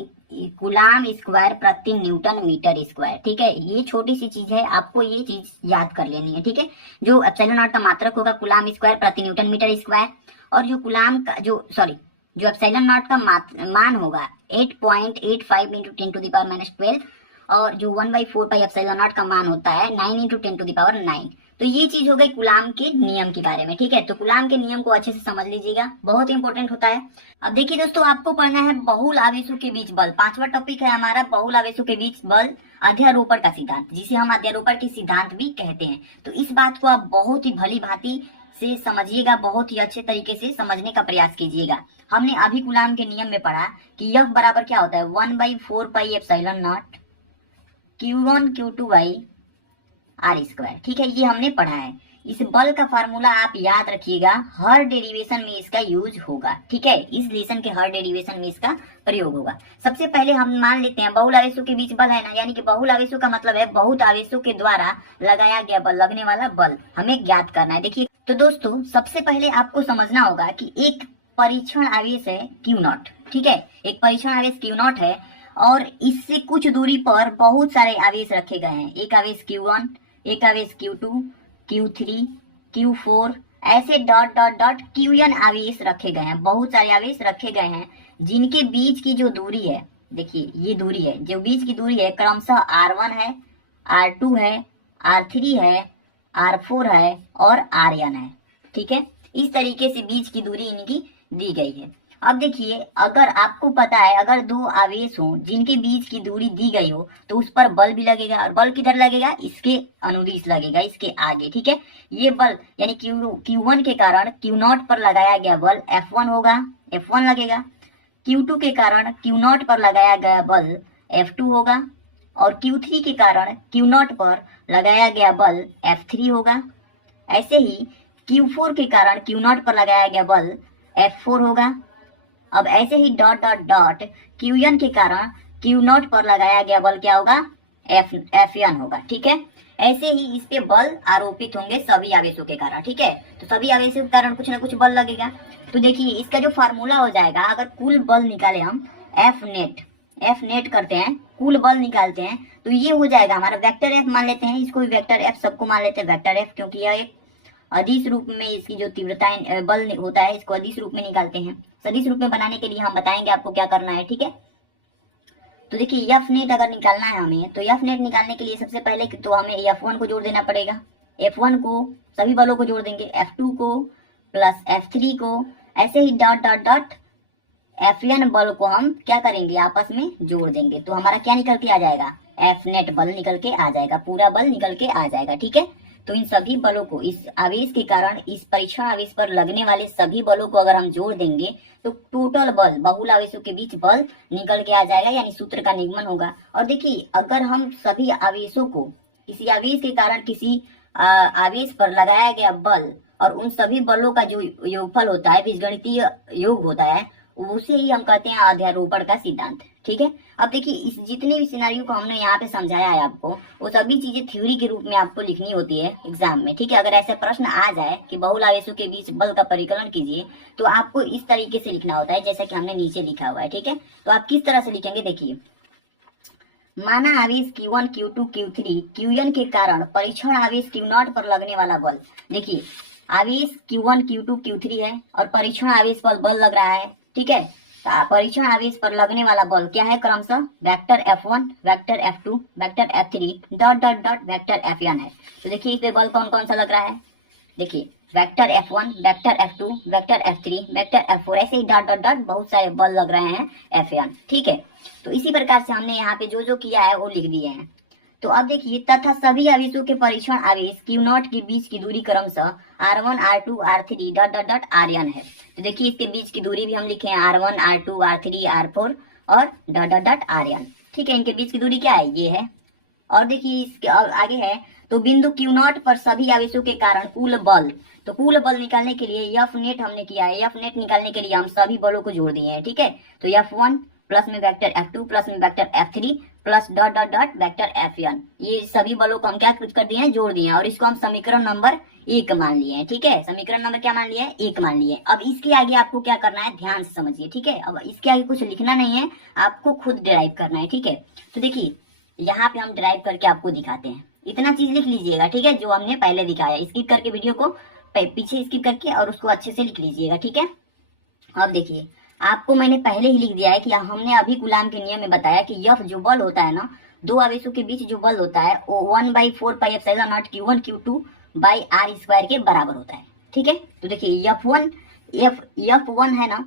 कूलाम स्क्वायर प्रति न्यूटन मीटर स्क्वायर। ठीक है, ये छोटी सी चीज है, आपको ये चीज याद कर लेनी है। ठीक है, जो एप्सिलॉन नॉट का मात्रक होगा कूलाम स्क्वायर प्रति न्यूटन मीटर स्क्वायर, और जो कूलाम का जो एप्सिलॉन नॉट का मान होगा 8.85 into 10 to the power minus 12, और जो 1/4 पाई एप्सिलॉन नॉट का मान होता है 9 इंटू 10 टू द पावर 9। तो ये चीज हो गई कूलाम के नियम के बारे में। ठीक है, तो कूलाम के नियम को अच्छे से समझ लीजिएगा, बहुत इंपॉर्टेंट होता है। अब देखिए दोस्तों, आपको पढ़ना है बहुल आवेशों के बीच बल। 5वां टॉपिक है हमारा बहुल आवेशों के बीच बल, अध्यारोपण का सिद्धांत, जिसे हम अध्यारोपण के सिद्धांत भी कहते हैं। तो इस बात को आप बहुत ही भली भांति से समझिएगा, बहुत ही अच्छे तरीके से समझने का प्रयास कीजिएगा। हमने अभी कूलाम के नियम में पढ़ा कि यह बराबर क्या होता है 1/4 pi epsilon naught Q1 Q2 by r square. ठीक है, ये हमने पढ़ा है। इस बल का फार्मूला आप याद रखिएगा, हर डेरिवेशन में इसका यूज होगा। ठीक है, इस रिलेशन के हर डेरिवेशन में इसका प्रयोग होगा। सबसे पहले हम मान लेते हैं बहुल आवेशों के बीच बल है ना, यानी कि बहुल आवेशों का मतलब है बहुत आवेशों के द्वारा लगाया गया बल, लगने वाला बल हमें ज्ञात करना है। देखिए तो दोस्तों, सबसे पहले आपको समझना होगा कि एक परीक्षण आवेश है Q0। ठीक है, एक परीक्षण आवेश Q0 है और इससे कुछ दूरी पर बहुत सारे आवेश रखे गए हैं। एक आवेश Q1, एक आवेश Q2, Q3, Q4, ऐसे डॉट डॉट डॉट Qn आवेश रखे गए हैं। बहुत सारे आवेश रखे गए हैं जिनके बीच की जो दूरी है, देखिए ये दूरी है, जो बीच की दूरी है क्रमशः R1 है, R2 है, R3 है, R4 है और Rn है। ठीक है, इस तरीके से बीच की दूरी इनकी दी गई है। अब देखिए, अगर आपको पता है अगर दो आवेश हो जिनके बीच की दूरी दी गई हो तो उस पर बल भी लगेगा, और बल किधर लगेगा, इसके अनुदिश लगेगा, इसके आगे। ठीक है, ये बल यानी Q1 के कारण Q0 पर लगाया गया बल F1 होगा, F1 लगेगा। Q2 के कारण Q0 पर लगाया गया बल F2 होगा, और Q3 के कारण Q0 पर लगाया गया बल F3 होगा। ऐसे ही Q4 के कारण Q0 पर लगाया गया बल F4 होगा। अब ऐसे ही डॉट डॉट डॉट Qn के कारण Q0 पर लगाया गया बल क्या होगा, Fn होगा। ठीक है, ऐसे ही इस पे बल आरोपित होंगे सभी आवेशों के कारण। ठीक है, तो सभी आवेशों के कारण कुछ ना कुछ बल लगेगा। तो देखिए इसका जो फार्मूला हो जाएगा, अगर कुल बल निकाले हम F नेट करते हैं, कुल बल निकालते हैं, तो ये हो जाएगा हमारा वेक्टर F मान लेते हैं, इसको भी वेक्टर F सबको मान लेते हैं वेक्टर F, क्योंकि यह एक अदिश रूप में इसकी जो तीव्रता बल होता है इसको अदिश रूप में निकालते हैं। सदिश रूप में बनाने के लिए हम बताएंगे आपको क्या करना है। ठीक है, तो देखिए F नेट अगर निकालना है हमें, तो F नेट निकालने के लिए सबसे पहले तो हमें F1 को जोड़ देना पड़ेगा। F1 को सभी बलों को जोड़ देंगे, F2 को प्लस F3 को, ऐसे ही डॉट डॉट डॉट Fn बल को हम क्या करेंगे, आपस में जोड़ देंगे। तो हमारा क्या निकल के आ जाएगा, F नेट बल निकल के आ जाएगा, पूरा बल निकल के आ जाएगा। ठीक है, तो इन सभी बलों को, इस आवेश के कारण इस परीक्षण आवेश पर लगने वाले सभी बलों को अगर हम जोड़ देंगे तो टोटल बल, बहुल आवेशों के बीच बल निकल के आ जाएगा, यानी सूत्र का निगमन होगा। और देखिए अगर हम सभी आवेशों को, किसी आवेश के कारण किसी आवेश पर लगाया गया बल और उन सभी बलों का जो योगफल होता है, बीजगणितीय योग होता है, उसे ही हम कहते हैं अध्यारोपण का सिद्धांत। ठीक है, अब देखिए इस जितने भी सिनारियो को हमने यहाँ पे समझाया है आपको, वो सभी चीजें थ्योरी के रूप में आपको लिखनी होती है एग्जाम में। ठीक है, अगर ऐसे प्रश्न आ जाए कि बहुल आवेशों के बीच बल का परिकलन कीजिए, तो आपको इस तरीके से लिखना होता है जैसा कि हमने नीचे लिखा हुआ है। ठीक है, तो आप किस तरह से लिखेंगे, देखिए माना आवेश Q1 Q2 Q3 Qn के कारण परीक्षण आवेश Q0 पर लगने वाला बल। देखिए आवेश Q1 Q2 Q3 है और परीक्षण आवेश पर बल लग रहा है। ठीक है, परीक्षण आवेश पर लगने वाला बल क्या है, क्रमशः vector F1, vector F2, vector F3 dot dot dot vector Fn है। तो देखिए इस पे बल कौन कौन सा लग रहा है, देखिए vector F1, vector F2, vector F3, vector F4, ऐसे ही डॉट डॉट डॉट बहुत सारे बल लग रहे हैं Fn। ठीक है, तो इसी प्रकार से हमने यहाँ पे जो जो किया है वो लिख दिए हैं। तो अब देखिए तथा सभी आवेशों के परीक्षण आवेश Q0 के बीच की दूरी क्रमशः R1, R2, R3 dot dot dot Rn है। तो देखिए इसके बीच की दूरी भी हम लिखे हैं R1, R2, R3, R4 और डॉट डॉट डॉट Rn। ठीक है, इनके बीच की दूरी क्या है, ये है। और देखिए इसके आगे है तो बिंदु क्यू नॉट पर सभी आवेशों के कारण कुल बल, तो कुल बल निकालने के लिए एफ नेट हमने किया है, एफ नेट निकालने के लिए हम सभी बलों को जोड़ दिए हैं, ठीक है। तो F1 प्लस में वेक्टर F2 प्लस में vector F3 plus dot dot dot vector Fn, ये सभी बलों को हम क्या कर दिए हैं, जोड़ दिए हैं, और इसको हम समीकरण नंबर 1 मान लिए हैं, ठीक है। समीकरण नंबर क्या मान लिया है, 1 मान लिए। अब इसके आगे आपको क्या करना है, ध्यान से समझिए, ठीक है। अब इसके आगे कुछ लिखना नहीं है, आपको खुद डिराइव करना है, ठीक है। तो देखिए यहाँ पे हम डिराइव करके आपको दिखाते हैं, इतना चीज लिख लीजिएगा, ठीक है, जो हमने पहले दिखाया। स्किप करके वीडियो को पीछे स्किप करके और उसको अच्छे से लिख लीजिएगा, ठीक है। अब देखिए आपको मैंने पहले ही लिख दिया है कि हमने अभी कूलाम के नियम में बताया कि यह जो बल होता है ना, दो आवेशों के बीच जो बल होता है वो 1/4 pi epsilon naught Q1 Q2 by R square के बराबर होता है, ठीक है। तो देखिए F1 है ना,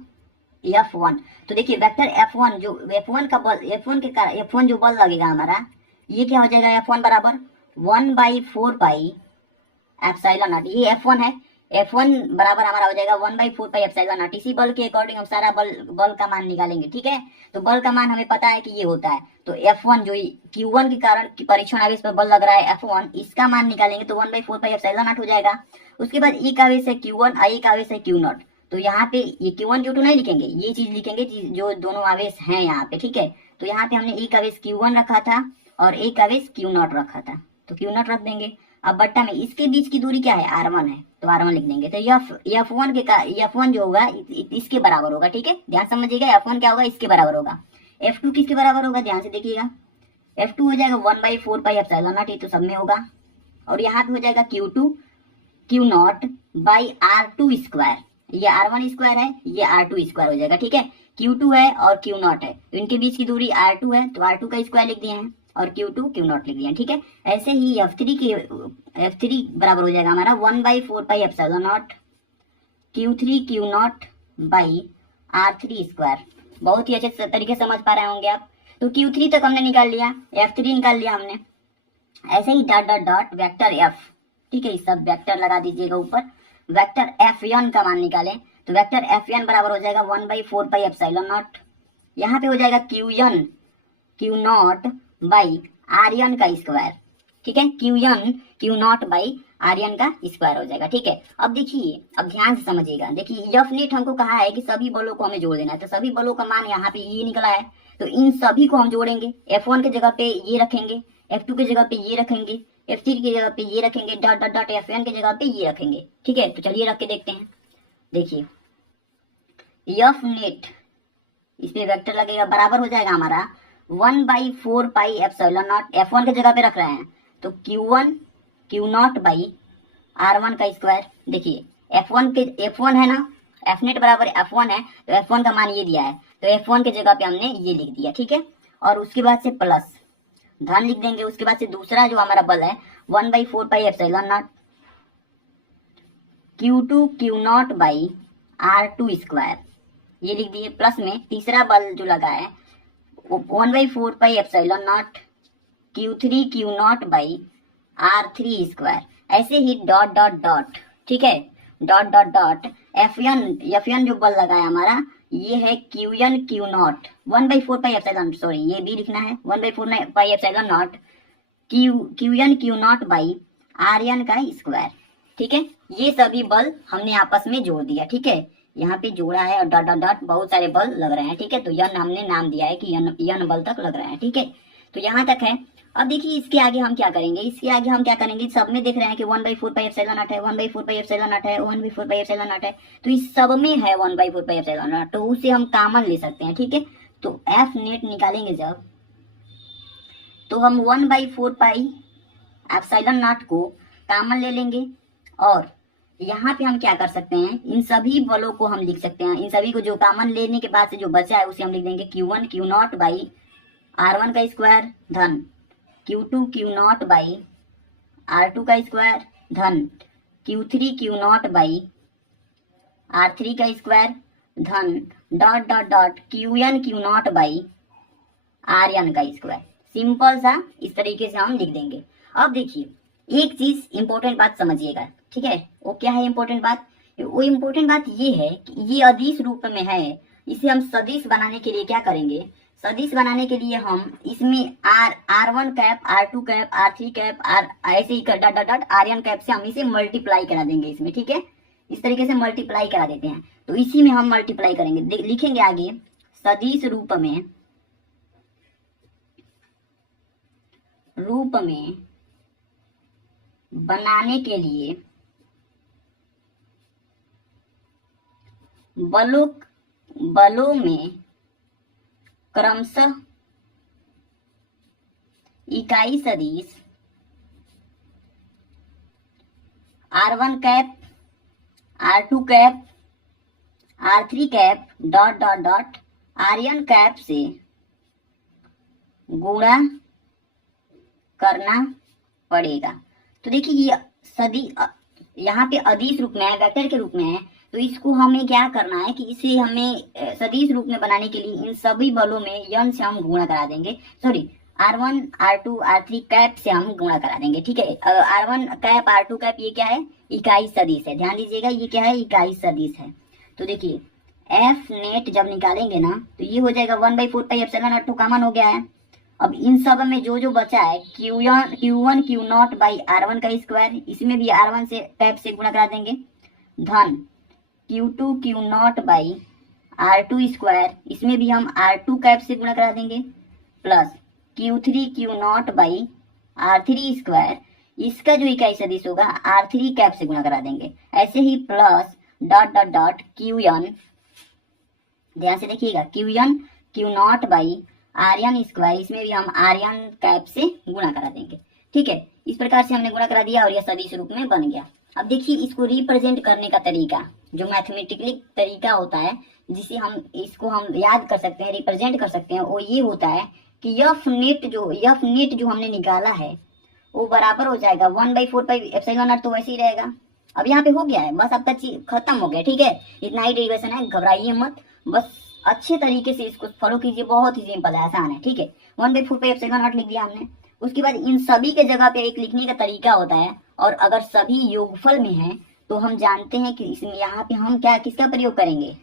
F1, तो देखिए वेक्टर F1 जो F1 का बल, F1 के कारण F1 जो बल लगेगा हमारा, ये क्या हो जाएगा, F1 बराबर 1/4 पाई एप्सिलॉन नॉट, ये F1 है, F1 बराबर हमारा हो जाएगा 1/4 पाई एप्सिलॉन नॉट। इसी बल के अकॉर्डिंग हम सारा बल का मान निकालेंगे, ठीक है। तो बल का मान हमें पता है कि ये होता है, तो F1 जो Q1 के कारण परीक्षण आवेश पर बल लग रहा है F1, इसका मान निकालेंगे तो 1/4 पाई एप्सिलॉन नॉट हो जाएगा। उसके बाद एक आवेश है Q1 और एक आवेश है Q0, तो यहाँ पे ये Q1 Q2 नहीं लिखेंगे, ये चीज लिखेंगे जो दोनों आवेश हैं यहाँ पे, ठीक है। तो यहाँ पे हमने एक आवेश Q1 रखा था और एक आवेश Q0 रखा था, तो Q0 रख देंगे। अब बट्टा में इसके बीच की दूरी क्या है, R1 है, तो R1 लिख देंगे। तो F1 जो होगा इसके बराबर होगा, ठीक है, ध्यान समझिएगा। F1 क्या होगा, इसके बराबर होगा। F2 किसके बराबर होगा, ध्यान से देखिएगा। F2 हो जाएगा 1/4 पाई एप्सिलॉन नॉट, ये तो सब में होगा, और यहाँ पे हो जाएगा Q2 Q0 by R2 square, ये R1 स्क्वायर है, ये R2 स्क्वायर हो जाएगा, ठीक है। Q2 है और Q0 है, इनके बीच की दूरी R2 है, तो R2 का स्क्वायर लिख दिए हैं, और Q2 Q0 लिख दिया, ठीक है। ऐसे ही F3 बराबर हो जाएगा हमारा 1/4 pi epsilon not Q3 Q0 by R3 square. बहुत ही अच्छे तरीके से समझ पा रहे होंगे आप। तो Q3 तक हमने निकाल लिया, F3 निकाल लिया हमने। ऐसे ही dot dot dot vector F, ठीक है, सब वेक्टर लगा दीजिएगा ऊपर। वेक्टर Fn का मान निकालें, तो वेक्टर Fn बराबर हो जाएगा 1/4 पाई एप्सिलॉन नॉट, यहाँ पे हो जाएगा Q0 बाई आर्यन का स्क्वायर, ठीक है। Q0 बाई आर्यन का स्क्वायर हो जाएगा, ठीक है। अब देखिए, अब ध्यान से समझिएगा, देखिए एफ नेट हमको कहा है कि सभी बलों को हमें जोड़ देना है, तो सभी बलों का मान यहाँ पे ये निकला है, तो इन सभी को हम जोड़ेंगे। F1 के जगह पे ये रखेंगे, F2 के जगह पे ये रखेंगे, F3 की जगह पे ये रखेंगे, डॉट डॉट डॉट Fn की जगह पे ये रखेंगे, ठीक है। तो चलिए रख के देखते हैं। देखिए एफ नेट, इस पे वेक्टर लगेगा, बराबर हो जाएगा हमारा 1/4 पाई एप्सिलॉन नॉट, F1 के जगह पे रख रहे हैं, तो Q1 Q0 बाई R1 का स्क्वायर। देखिए F1 है ना, F नेट बराबर F1 है, तो F1 का मान ये दिया है, तो F1 के जगह पे हमने ये लिख दिया, ठीक है। और उसके बाद से प्लस धन लिख देंगे। उसके बाद से दूसरा जो हमारा बल है 1/4 pi epsilon not Q2 Q0 by R2 square, ये लिख दिए। प्लस में तीसरा बल जो लगा है 1/4 pi epsilon not Q3 Q0 by R3 square. ऐसे ही डॉट डॉट डॉट, ठीक है, डॉट डॉट डॉट Fn जो बल लगा है हमारा, ये है Qn Q0 1/4 pi epsilon, sorry ये भी लिखना है 1/4 pi epsilon not Qn Q0 by Rn का स्क्वायर, ठीक है। ये सभी बल हमने आपस में जोड़ दिया, ठीक है, यहाँ पे जोड़ा है, और डॉट डॉट डॉट बहुत सारे बल लग रहे हैं, ठीक है। तो यन हमने नाम दिया है कि यन बल तक लग रहे हैं, ठीक है। तो यहाँ तक है। अब देखिए इसके आगे हम क्या करेंगे, इसके आगे हम क्या करेंगे, सब में देख रहे हैं कि 1/4 पाई एप्सिलॉन नॉट है, 1/4 पाई एप्सिलॉन नॉट है, 1/4 पाई एप्सिलॉन नॉट है, तो इस सब में है 1/4 पाई एप्सिलॉन नॉट, तो उसे हम कॉमन ले सकते हैं, ठीक है। तो एफ नेट निकालेंगे जब, तो हम 1/4 पाई एप्सिलॉन नॉट को कॉमन ले लेंगे, और यहाँ पे हम क्या कर सकते हैं, इन सभी बलों को हम लिख सकते हैं, इन सभी को जो कॉमन लेने के बाद से जो बचा है उसे हम लिख देंगे Q1 Q0 बाई R1 का स्क्वायर धन Q2 Q0 बाई R2 का स्क्वायर धन Q3 Q0 बाई R3 का स्क्वायर धन dot dot dot Qn Q0 by Rn का स्क्वायर। सिंपल सा इस तरीके से हम लिख देंगे। अब देखिए एक चीज इंपॉर्टेंट बात समझिएगा, ठीक है। वो क्या है इंपॉर्टेंट बात, वो इंपॉर्टेंट बात ये है कि ये अदिश रूप में है, इसे हम सदिश बनाने के लिए क्या करेंगे, सदिश बनाने के लिए हम इसमें R1 cap, R2 cap, R3 cap, ऐसे ही dot dot dot RN cap से हम इसे मल्टीप्लाई करा देंगे इसमें, ठीक है। इस तरीके से मल्टीप्लाई करा देते हैं, तो इसी में हम मल्टीप्लाई करेंगे। लिखेंगे आगे सदिश रूप में बनाने के लिए बलों में क्रमशः इकाई सदिश R1 cap, R2 cap, R3 cap dot dot dot RN cap से गुणा करना पड़ेगा। तो देखिए ये सदी यहाँ पे अदिश रूप में है, वेक्टर के रूप में है, तो इसको हमें क्या करना है कि इसे हमें सदिश रूप में बनाने के लिए इन सभी बलों में यन से हम गुणा करा देंगे, sorry R1, R2, R3 cap से हम गुणा करा देंगे, ठीक है। R1 कैप, R2 कैप ये क्या है, इकाई सदिश है, ध्यान दीजिएगा ये क्या है, इकाई सदिश है। तो देखिए एफ नेट जब निकालेंगे ना तो ये हो जाएगा 1/4πε0 कॉमन हो गया है। अब इन सब में जो जो बचा है Q1 Q0 बाई R1 का स्क्वायर, इसमें भी R1 से कैप से गुणा करा देंगे, धन Q2 Q0 by R2 square, इसमें भी हम R2 कैप से गुणा करा देंगे, plus Q3 Q0 by R3 square, इसका जो इकाई सदिश होगा R3 कैप से गुणा करा देंगे। ऐसे ही plus dot dot dot Qn, ध्यान से देखिएगा Qn Q0 by RN square, इसमें भी हम RN कैप से गुणा करा देंगे, ठीक है। इस प्रकार से हमने गुणा करा दिया और यह सदिश रूप में बन गया। अब देखिए इसको रिप्रेजेंट करने का तरीका, जो मैथमेटिकली तरीका होता है जिसे हम इसको हम याद कर सकते हैं, रिप्रेजेंट कर सकते हैं, वो ये होता है कि एफ नेट जो हमने निकाला है वो बराबर हो जाएगा 1/4πε0, तो वैसे ही रहेगा। अब यहाँ पे हो गया है, बस आपका चीज खत्म हो गया, ठीक है। इतना ही डेरिवेशन है, घबराइए मत, बस अच्छे तरीके से इसको फॉलो कीजिए, बहुत ही सिंपल है, आसान है, ठीक है। 1/4πε0 लिख दिया हमने। उसके बाद इन सभी के जगह पे एक लिखने का तरीका होता है, और अगर सभी योगफल में है तो हम जानते हैं कि इसमें यहाँ पे हम क्या किसका प्रयोग करेंगे,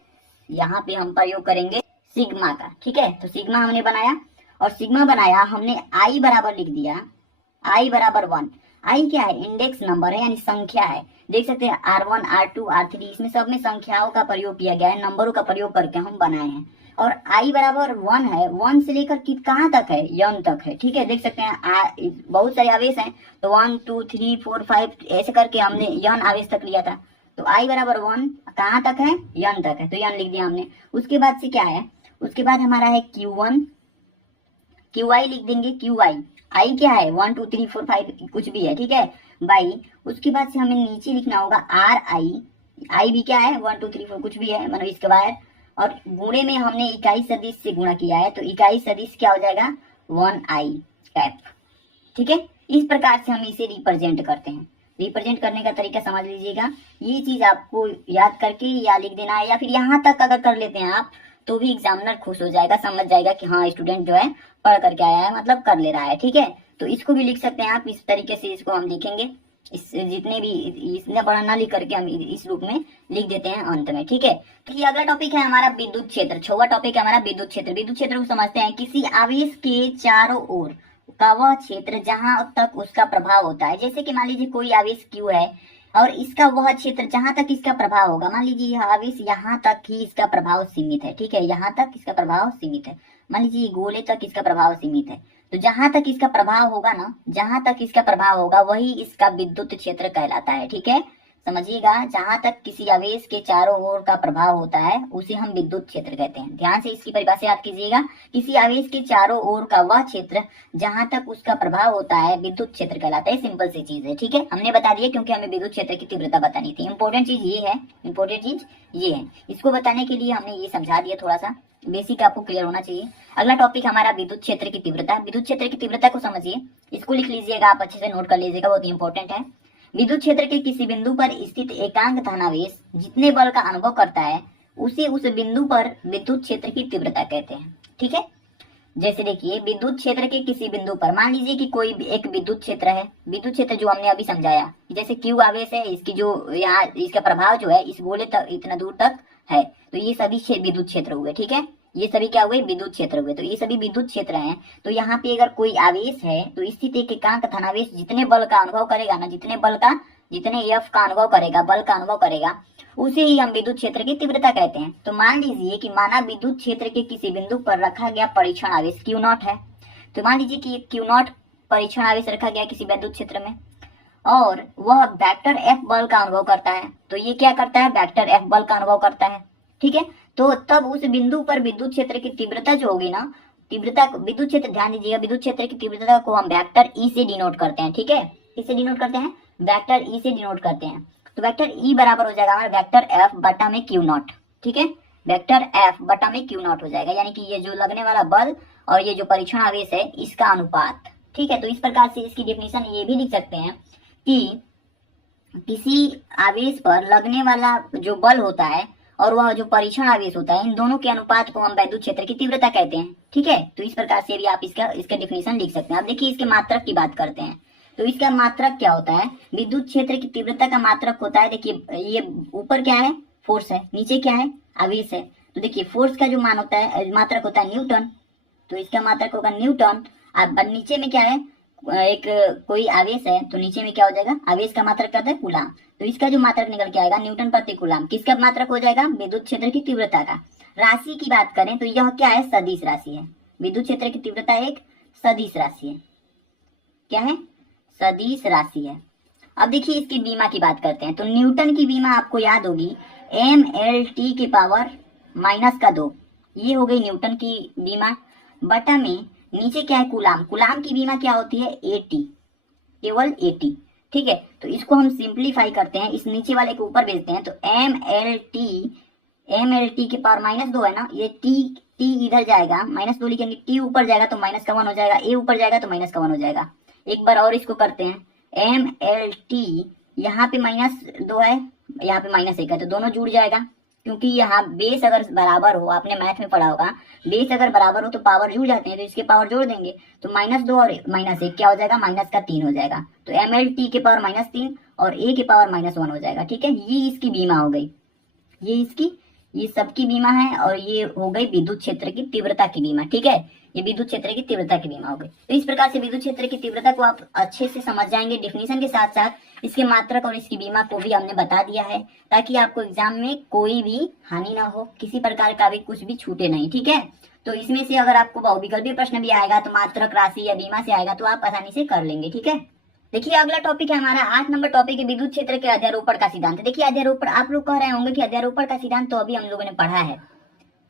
यहाँ पे हम प्रयोग करेंगे सिग्मा का, ठीक है। तो सिग्मा हमने बनाया, और सिग्मा बनाया हमने आई बराबर लिख दिया, आई बराबर 1। आई क्या है, इंडेक्स नंबर है, यानी संख्या है। देख सकते हैं R1, R2, R3 इसमें सब में संख्याओं का प्रयोग किया गया है, नंबरों का प्रयोग करके हम बनाए हैं। और आई बराबर 1 है, 1 से लेकर कहाँ तक है, यन तक है, ठीक है। देख सकते हैं बहुत सारे आवेश हैं, तो 1 2 3 4 5 ऐसे करके हमने यन आवेश तक लिया था। तो आई बराबर 1 कहाँ तक है, यन तक है, तो यन लिख दिया हमने। उसके बाद से क्या है, उसके बाद हमारा है Q1, QI लिख देंगे, QI, आई क्या है 1 2 3 4 5 कुछ भी है, ठीक है, बाई। उसके बाद से हमें नीचे लिखना होगा RI, आई भी क्या है 1 2 3 4 कुछ भी है, मतलब स्क्वायर, और गुणे में हमने इकाई सदिश से गुणा किया है, तो इकाई सदिश क्या हो जाएगा 1I कैप, ठीक है। इस प्रकार से हम इसे रिप्रेजेंट करते हैं। रिप्रेजेंट करने का तरीका समझ लीजिएगा, ये चीज आपको याद करके या लिख देना है, या फिर यहाँ तक अगर कर लेते हैं आप तो भी एग्जामिनर खुश हो जाएगा, समझ जाएगा कि हाँ स्टूडेंट जो है पढ़ करके आया है, मतलब कर ले रहा है, ठीक है। तो इसको भी लिख सकते हैं आप इस तरीके से, इसको हम लिखेंगे, इस जितने भी इसने बड़ा ना लिख करके हम इस रूप में लिख देते हैं अंत में, ठीक है। तो ये अगला टॉपिक है हमारा विद्युत क्षेत्र, 6वां टॉपिक है हमारा विद्युत क्षेत्र। विद्युत क्षेत्र को समझते हैं, किसी आवेश के चारों ओर का वह क्षेत्र जहां तक उसका प्रभाव होता है। जैसे कि मान लीजिए कोई आवेश Q है और इसका वह क्षेत्र जहां तक इसका प्रभाव होगा, मान लीजिए यह आवेश यहाँ तक ही इसका प्रभाव सीमित है, ठीक है, यहाँ तक इसका प्रभाव सीमित है, मान लीजिए गोले तक इसका प्रभाव सीमित है, तो जहां तक इसका प्रभाव होगा ना, जहां तक इसका प्रभाव होगा वही इसका विद्युत क्षेत्र कहलाता है, ठीक है। समझिएगा, जहां तक किसी आवेश के चारों ओर का प्रभाव होता है उसे हम विद्युत क्षेत्र कहते हैं। ध्यान से इसकी परिभाषा याद कीजिएगा, किसी आवेश के चारों ओर का वह क्षेत्र जहां तक उसका प्रभाव होता है विद्युत क्षेत्र कहलाता है। सिंपल सी चीज है, ठीक है, हमने बता दिया क्योंकि हमें विद्युत क्षेत्र की तीव्रता बतानी थी। इंपॉर्टेंट चीज ये है, इंपॉर्टेंट चीज ये है, इसको बताने के लिए हमने ये समझा दिया, थोड़ा सा बेसिक आपको क्लियर होना चाहिए। अगला टॉपिक हमारा विद्युत क्षेत्र की तीव्रता। विद्युत क्षेत्र की तीव्रता को समझिए, इसको लिख लीजिएगा, आप अच्छे से नोट कर लीजिएगा, बहुत इंपॉर्टेंट है। विद्युत क्षेत्र के किसी बिंदु पर स्थित एकांक धनावेश जितने बल का अनुभव करता है उसे उस बिंदु पर विद्युत क्षेत्र की तीव्रता कहते हैं, ठीक है। जैसे देखिए, विद्युत क्षेत्र के किसी बिंदु पर, मान लीजिए कि कोई एक विद्युत क्षेत्र है, विद्युत क्षेत्र जो हमने अभी समझाया, जैसे Q आवेश है, इसकी जो यहाँ इसका प्रभाव जो है इस गोले तक इतना दूर तक है, तो ये सभी विद्युत क्षेत्र हुए, ठीक है। ये सभी क्या हुए, विद्युत क्षेत्र हुए। तो ये सभी विद्युत क्षेत्र हैं। तो यहाँ पे अगर कोई आवेश है तो स्थित एक एकांक धनावेश जितने बल का अनुभव करेगा ना, जितने एफ का अनुभव करेगा, बल का अनुभव करेगा, उसे ही हम विद्युत क्षेत्र की तीव्रता कहते हैं। तो मान लीजिए कि माना विद्युत क्षेत्र के किसी बिंदु पर रखा गया परीक्षण आवेश Q नॉट है। तो मान लीजिए कि Q नॉट परीक्षण आवेश रखा गया किसी विद्युत क्षेत्र में और वह वेक्टर F बल का अनुभव करता है। तो ये क्या करता है, वेक्टर F बल का अनुभव करता है। ठीक है, तो तब उस बिंदु पर विद्युत क्षेत्र की तीव्रता जो होगी ना, तीव्रता विद्युत क्षेत्र, ध्यान दीजिएगा, विद्युत क्षेत्र की तीव्रता को हम वेक्टर E से डिनोट करते हैं। ठीक है, किससे डिनोट करते हैं, वेक्टर E से डिनोट करते हैं। तो वेक्टर E बराबर हो जाएगा हमारा वेक्टर F बटा में Q नॉट। ठीक है, वेक्टर F बटा में Q नॉट हो जाएगा, यानी कि ये जो लगने वाला बल और ये जो परीक्षण आवेश है इसका अनुपात। ठीक है, तो इस प्रकार से इसकी डेफिनेशन ये भी लिख सकते हैं कि किसी आवेश पर लगने वाला जो बल होता है और वह जो परीक्षण आवेश होता है, इन दोनों के अनुपात को हम वैद्युत क्षेत्र की तीव्रता कहते हैं। ठीक है, तो इस प्रकार से भी आप इसका डेफिनेशन लिख सकते हैं। अब देखिए इसके मात्रक की बात करते हैं। तो इसका मात्रक क्या होता है, विद्युत क्षेत्र की तीव्रता का मात्रक होता है, देखिए ये ऊपर क्या है, फोर्स है, नीचे क्या है, आवेश है। तो देखिए फोर्स का जो मान होता है, मात्रक होता है न्यूटन, तो इसका मात्रक होगा न्यूटन। अब नीचे में क्या है, एक कोई आवेश है, तो नीचे में क्या हो जाएगा, आवेश का मात्रक क्या होता है, कूलाम। तो इसका जो मात्रक निकल के आएगा न्यूटन प्रति कूलाम, किसका मात्रक हो जाएगा, विद्युत क्षेत्र की तीव्रता का। राशि की बात करें तो यह क्या है, सदिश राशि है। विद्युत क्षेत्र की तीव्रता एक सदिश राशि है। क्या है, सदिश राशि है। अब देखिए इसकी बीमा की बात करते हैं। तो न्यूटन की बीमा आपको याद होगी mLt के पावर -2, ये हो गई न्यूटन की बीमा, बटा में नीचे क्या है, कूलाम। कूलाम की बीमा क्या होती है, AT, केवल AT। ठीक है, तो इसको हम सिंप्लीफाई करते हैं, इस नीचे वाले को ऊपर भेजते हैं। तो mLt के पावर -2 है ना, ये t इधर जाएगा, -2 लिखेंगे, t ऊपर जाएगा तो -1 हो जाएगा, a ऊपर जाएगा तो -1 हो जाएगा। एक बार और इसको करते हैं, mLt यहाँ पे -2 है, यहाँ पे -1 है, तो दोनों जुड़ जाएगा, क्योंकि यहाँ बेस अगर बराबर हो, आपने मैथ में पढ़ा होगा, बेस अगर बराबर हो तो पावर जुड़ जाते हैं, तो इसके पावर जोड़ देंगे, तो -2 और -1 क्या हो जाएगा, -3 हो जाएगा। तो mLt के पावर -3 और a के पावर -1 हो जाएगा। ठीक है, ये इसकी बीमा हो गई, ये सबकी बीमा है, और ये हो गई विद्युत क्षेत्र की तीव्रता की बीमा। ठीक है, ये विद्युत क्षेत्र की तीव्रता की बीमा हो गई। तो इस प्रकार से विद्युत क्षेत्र की तीव्रता को आप अच्छे से समझ जाएंगे। डेफिनेशन के साथ साथ इसके मात्रक और इसकी बीमा को भी हमने बता दिया है, ताकि आपको एग्जाम में कोई भी हानि ना हो, किसी प्रकार का भी कुछ भी छूटे नहीं। ठीक है, तो इसमें से अगर आपको बहुविकल्पीय प्रश्न भी आएगा तो मात्रक, राशि या बीमा से आएगा तो आप आसानी से कर लेंगे। ठीक है, देखिए अगला टॉपिक है हमारा 8 नंबर टॉपिक है विद्युत क्षेत्र के अध्यारोपण का सिद्धांत। देखिए अध्यारोपण, आप लोग कह रहे होंगे कि अध्यारोपण का सिद्धांत तो अभी हम लोगों ने पढ़ा है,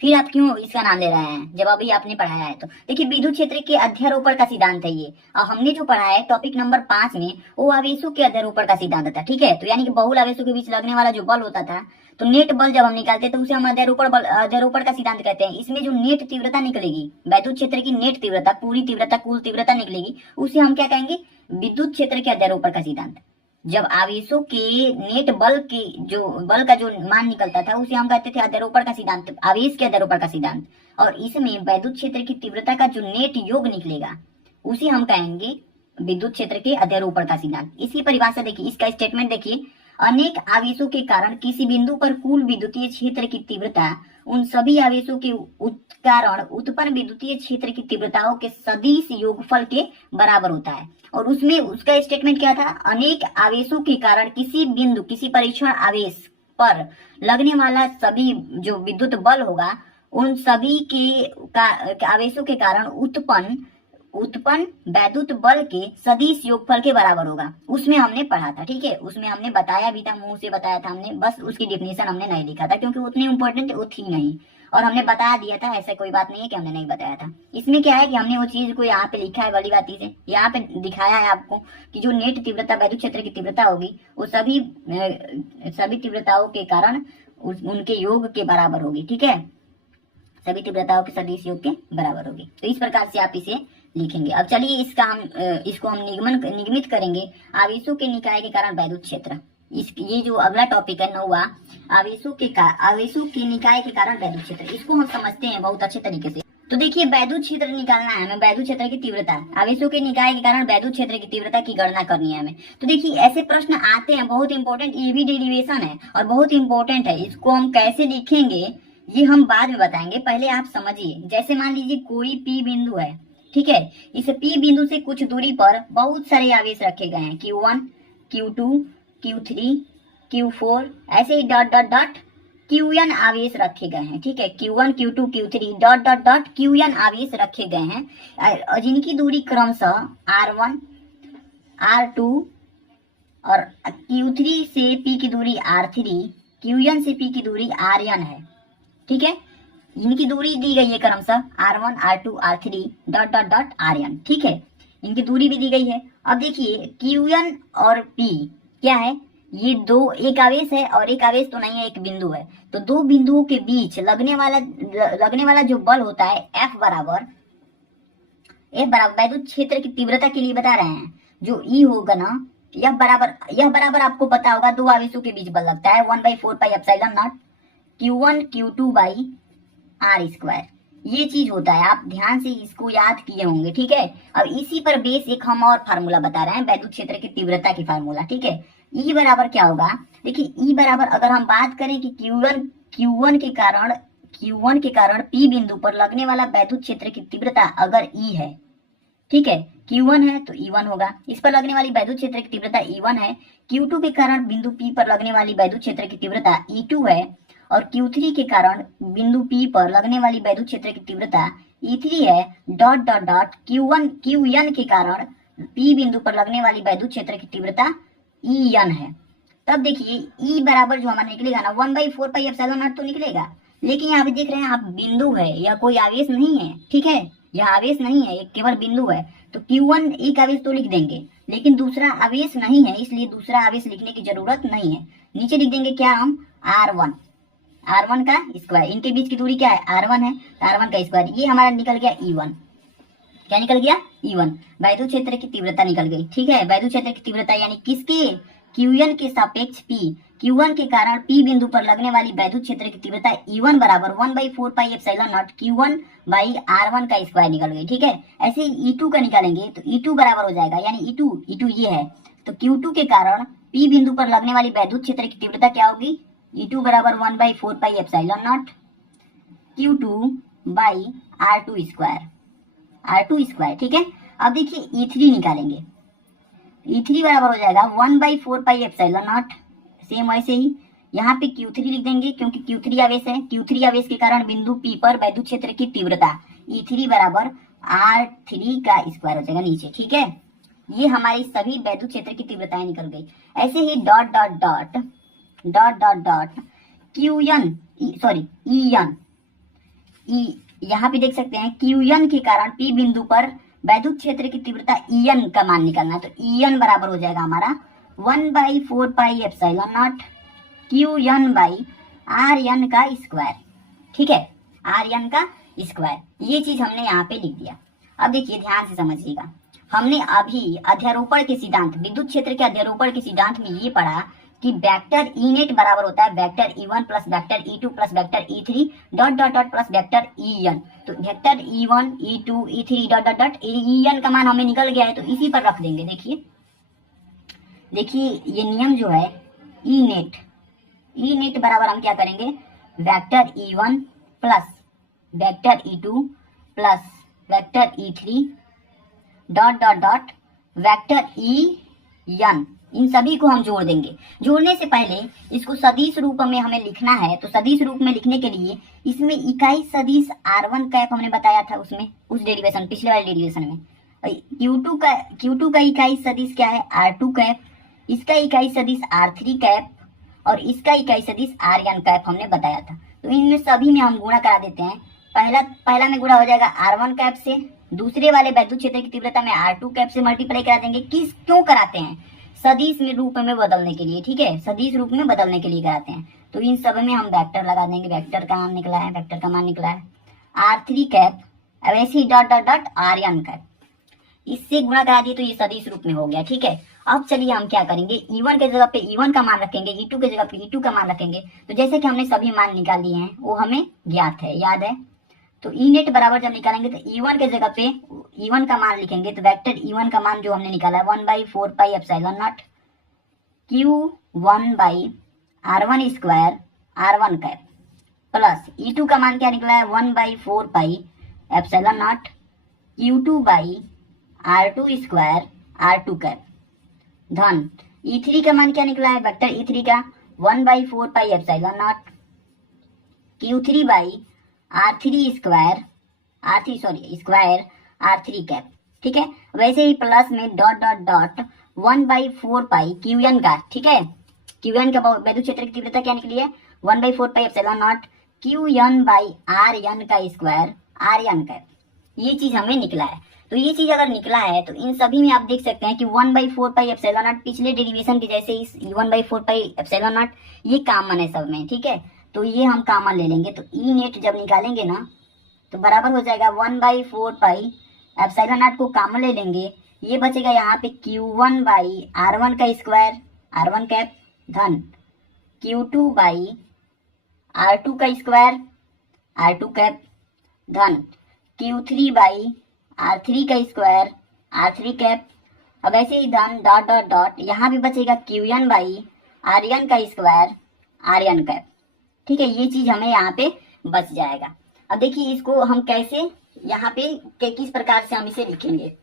फिर आप क्यों इसका नाम ले रहे हैं जब अभी आपने पढ़ाया है। तो देखिए विद्युत क्षेत्र के अध्यारोपण का सिद्धांत है ये, और हमने जो पढ़ा है टॉपिक नंबर 5 में, वो आवेशों के अध्यारोपण का सिद्धांत था। ठीक है, तो यानी कि बहुल आवेशों के बीच लगने वाला जो बल होता था, तो नेट बल जब हम निकालते तो उसे हम अध्यारोपण का सिद्धांत कहते हैं। इसमें जो नेट तीव्रता निकलेगी, विद्युत क्षेत्र की नेट तीव्रता, पूरी तीव्रता, कुल तीव्रता निकलेगी, उसे हम क्या कहेंगे, विद्युत क्षेत्र के अध्यारोपण का सिद्धांत। जब आवेशों के नेट बल के जो बल का जो मान निकलता था उसे हम कहते थे अध्यारोपण का सिद्धांत, आवेश के अध्यारोपण का सिद्धांत। और इसमें विद्युत क्षेत्र की तीव्रता का जो नेट योग निकलेगा उसे हम कहेंगे विद्युत क्षेत्र के अध्यारोपण का सिद्धांत। इसकी परिभाषा देखिए, इसका स्टेटमेंट देखिए, अनेक आवेशों के कारण किसी बिंदु पर कुल विद्युतीय क्षेत्र की तीव्रता उन सभी आवेशों के कारण उत्पन्न विद्युतीय क्षेत्र की तीव्रताओं के सदिश योगफल के बराबर होता है। और उसमें उसका स्टेटमेंट क्या था, अनेक आवेशों के कारण किसी बिंदु, किसी परीक्षण आवेश पर लगने वाला सभी जो विद्युत बल होगा, उन सभी के आवेशों के कारण उत्पन्न वैद्युत बल के सदिश योगफल के बराबर होगा। उसमें हमने पढ़ा था। ठीक है, उसमें हमने बताया भी था, मुंह से बताया था हमने, बस उसकी डेफिनेशन हमने नहीं लिखा था क्योंकि उतनी इंपॉर्टेंट वो थी नहीं, और हमने बता दिया था, ऐसा कोई बात नहीं है कि हमने नहीं बताया था। इसमें क्या है कि हमने वो चीज को यहाँ पे लिखा है, बड़ी बात से यहाँ पे दिखाया है आपको कि जो नेट तीव्रता, विद्युत क्षेत्र की तीव्रता होगी, वो सभी तीव्रताओं के कारण उनके योग के बराबर होगी। ठीक है, सभी तीव्रताओं के सदिश योग के बराबर होगी। तो इस प्रकार से आप इसे लिखेंगे। अब चलिए इसको हम निगमित करेंगे, आवेशों के निकाय के कारण वैद्युत क्षेत्र। ये जो अगला टॉपिक है 9वां, आवेशों के निकाय के कारण वैद्युत क्षेत्र, इसको हम समझते हैं बहुत अच्छे तरीके से। तो देखिए वैद्युत क्षेत्र निकालना है हमें, वैद्युत क्षेत्र की तीव्रता, आवेशों के निकाय के कारण वैद्युत क्षेत्र की तीव्रता की गणना करनी है हमें। तो देखिए ऐसे प्रश्न आते हैं, बहुत इंपॉर्टेंट, ये भी डेरिवेशन है और बहुत इंपॉर्टेंट है। इसको हम कैसे लिखेंगे ये हम बाद में बताएंगे, पहले आप समझिए। जैसे मान लीजिए कोई पी बिंदु है, ठीक है, इस पी बिंदु से कुछ दूरी पर बहुत सारे आवेश रखे गए हैं, Q1, Q2, Q3, Q4, ऐसे ही डॉट डॉट डॉट Qn आवेश रखे गए हैं, ठीक है, Q1, Q2, Q3 dot dot dot Qn आवेश रखे गए हैं, और जिनकी दूरी क्रमशः R1, R2 और Q3 से P की दूरी R3, Qn से P की दूरी Rn है, ठीक है। इनकी दूरी दी गई है क्रमशः R1, R2, R3 dot dot dot Rn, ठीक है, इनकी दूरी भी दी गई है। अब देखिए Qn और P क्या है, ये दो, एक आवेश है और एक आवेश तो नहीं है, एक बिंदु है। तो दो बिंदुओं के बीच लगने वाला जो बल होता है F बराबर वैद्युत क्षेत्र की तीव्रता के लिए बता रहे हैं, जो E होगा ना, यह बराबर आपको पता होगा, दो आवेशों के बीच बल लगता है 1/4πε0 Q1 Q2 by r square. ये चीज होता है, आप ध्यान से इसको याद किए होंगे, ठीक है। अब इसी पर बेस एक हम और फार्मूला बता रहे हैं, वैद्युत क्षेत्र की तीव्रता की फार्मूला, ठीक है। ई बराबर क्या होगा, देखिए ई बराबर, अगर हम बात करें कि Q1 के कारण P बिंदु पर लगने वाला वैद्युत क्षेत्र की तीव्रता अगर E है, ठीक है, Q1 है तो E1 होगा, इस पर लगने वाली वैद्युत क्षेत्र की तीव्रता E1 है। Q2 के कारण बिंदु P पर लगने वाली वैद्युत क्षेत्र की तीव्रता E2 है, और Q3 के कारण बिंदु P पर लगने वाली वैद्युत क्षेत्र की तीव्रता E3 है, डॉट डॉट डॉट Qn के कारण P बिंदु पर लगने वाली वैद्युत क्षेत्र की तीव्रता En है। तब देखिए E बराबर जो हमारा निकलेगा ना 1/4πε0 तो निकलेगा, लेकिन यहाँ पे देख रहे हैं आप, बिंदु है, यह कोई आवेश नहीं है, ठीक है, यह आवेश नहीं है, एक केवल बिंदु है। तो Q1 एक आवेश तो लिख देंगे, लेकिन दूसरा आवेश नहीं है, इसलिए दूसरा आवेश लिखने की जरूरत नहीं है। नीचे लिख देंगे क्या हम, R1 का स्क्वायर, इनके बीच की दूरी क्या है, R1 है, R1 का स्क्वायर, ये हमारा निकल गया E1। क्या निकल गया, E1, वैद्युत क्षेत्र की तीव्रता निकल गई, ठीक है। वैद्युत क्षेत्र की तीव्रता यानी किसके, Qn के सापेक्ष P, Q1 के कारण P बिंदु पर लगने वाली वैद्युत क्षेत्र की तीव्रता E1 बराबर 1/4πε0 Q1 बाई R1 का स्क्वायर निकल गई, ठीक है। ऐसे ही E2 का निकालेंगे तो E2 बराबर हो जाएगा, यानी E2 ये है, तो Q2 के कारण P बिंदु पर लगने वाली वैद्युत क्षेत्र की तीव्रता क्या होगी, E2 बराबर 1/4πε0 Q2 बाई R2 स्क्वायर, ठीक है। अब देखिए E3 निकालेंगे, E3 बराबर हो जाएगा 1/4πε0, सेम वैसे ही यहाँ पे Q3 लिख देंगे, क्योंकि Q3 आवेश है, Q3 आवेश के कारण बिंदु P पर वैद्युत क्षेत्र की तीव्रता E3 बराबर R3 का स्क्वायर हो जाएगा नीचे, ठीक है। ये हमारी सभी वैद्युत क्षेत्र की तीव्रताएं निकल गई। ऐसे ही dot dot dot Qn sorry En, यहाँ पे देख सकते हैं Qn के कारण P बिंदु पर वैद्युत क्षेत्र की तीव्रता En का मान निकालना, तो En बराबर हो जाएगा हमारा 1/4πε0 Qn बाई Rn का स्क्वायर, ठीक है, Rn का स्क्वायर। ये चीज हमने यहाँ पे लिख दिया। अब देखिए ध्यान से समझिएगा, हमने अभी अध्यारोपण के सिद्धांत, विद्युत क्षेत्र के अध्यारोपण के सिद्धांत में ये पढ़ा कि वेक्टर ई नेट बराबर होता है vector E1 plus vector E2 plus vector E3 dot dot dot plus vector En। तो vector E1 E2 E3 dot dot dot En का मान हमें निकल गया है, तो इसी पर रख देंगे। देखिए ये नियम जो है ई नेट बराबर हम क्या करेंगे, vector E1 plus vector E2 plus vector E3 dot dot dot vector En, इन सभी को हम जोड़ देंगे। जोड़ने से पहले इसको सदिश रूप में हमें लिखना है, तो सदिश रूप में लिखने के लिए इसमें इकाई सदिश R1 कैप हमने बताया था, उसमें उस डेरिवेशन, पिछले वाले डेरिवेशन में। Q2 का इकाई सदिश क्या है, R2 कैप, इसका इकाई सदिश R3 कैप, और इसका इकाई सदिश Rn कैप हमने बताया था। तो इनमें सभी में हम गुणा करा देते हैं। पहला में गुणा हो जाएगा R1 कैप से, दूसरे वाले वैद्युत क्षेत्र की तीव्रता में R2 कैप से मल्टीप्लाई करा देंगे। क्यों कराते हैं, सदिश में रूप में बदलने के लिए, ठीक है, सदिश रूप में बदलने के लिए कराते हैं। तो इन सब में हम वेक्टर लगा देंगे, वेक्टर का मान निकला है, वेक्टर का मान निकला है R3 कैप, अब ऐसे ही dot dot dot Rn cap, इससे गुणा करा दिए तो ये सदिश रूप में हो गया, ठीक है। अब चलिए हम क्या करेंगे, E1 के जगह पे E1 का मान रखेंगे, E2 के जगह पे E2 का मान रखेंगे। तो जैसे कि हमने सभी मान निकाल लिए हैं वो हमें ज्ञात है, याद है। तो ई नेट बराबर जब निकालेंगे तो E1 के जगह पे E1 का मान लिखेंगे, तो वेक्टर E1 का मान जो हमने निकाला है 1/4πε0 Q1 by R1 square R1 cap plus E2 का मान क्या निकला है 1/4 pi epsilon not Q2/R2 square R2 cap धन E3 का मान क्या निकला है वेक्टर E3 का 1/4 pi epsilon not Q3/R3 square R3 cap. ठीक है, वैसे ही प्लस में डॉट डॉट डॉट 1/4 पाई Qn का, ठीक है, Qn का वैद्युत क्षेत्र की तीव्रता क्या निकली है 1/4 पाई एप्सिलॉन नॉट Qn/Rn का स्क्वायर Rn कैप। ये चीज हमें निकला है। तो ये चीज अगर निकला है तो इन सभी में आप देख सकते हैं कि 1/4 पाई एप्सिलॉन नॉट पिछले डेरिवेशन के जैसे इस 1/4 पाई एप्सिलॉन नॉट ये कॉमन है सब में। ठीक है, तो ये हम कॉमन ले लेंगे, तो ई नेट जब निकालेंगे ना तो बराबर हो जाएगा 1/4 पाई एप्सिलॉन नॉट को कॉमन ले लेंगे, ये बचेगा यहाँ पे Q1/R1 का स्क्वायर R1 कैप धन Q2/R2 का स्क्वायर R2 कैप धन Q3/R3 का स्क्वायर R3 कैप। अब ऐसे ही धन डॉट डॉट डॉट यहाँ भी बचेगा Qn/Rn का स्क्वायर Rn कैप। ठीक है, ये चीज हमें यहाँ पे बच जाएगा। अब देखिए इसको हम कैसे यहाँ पे किस प्रकार से हम इसे लिखेंगे।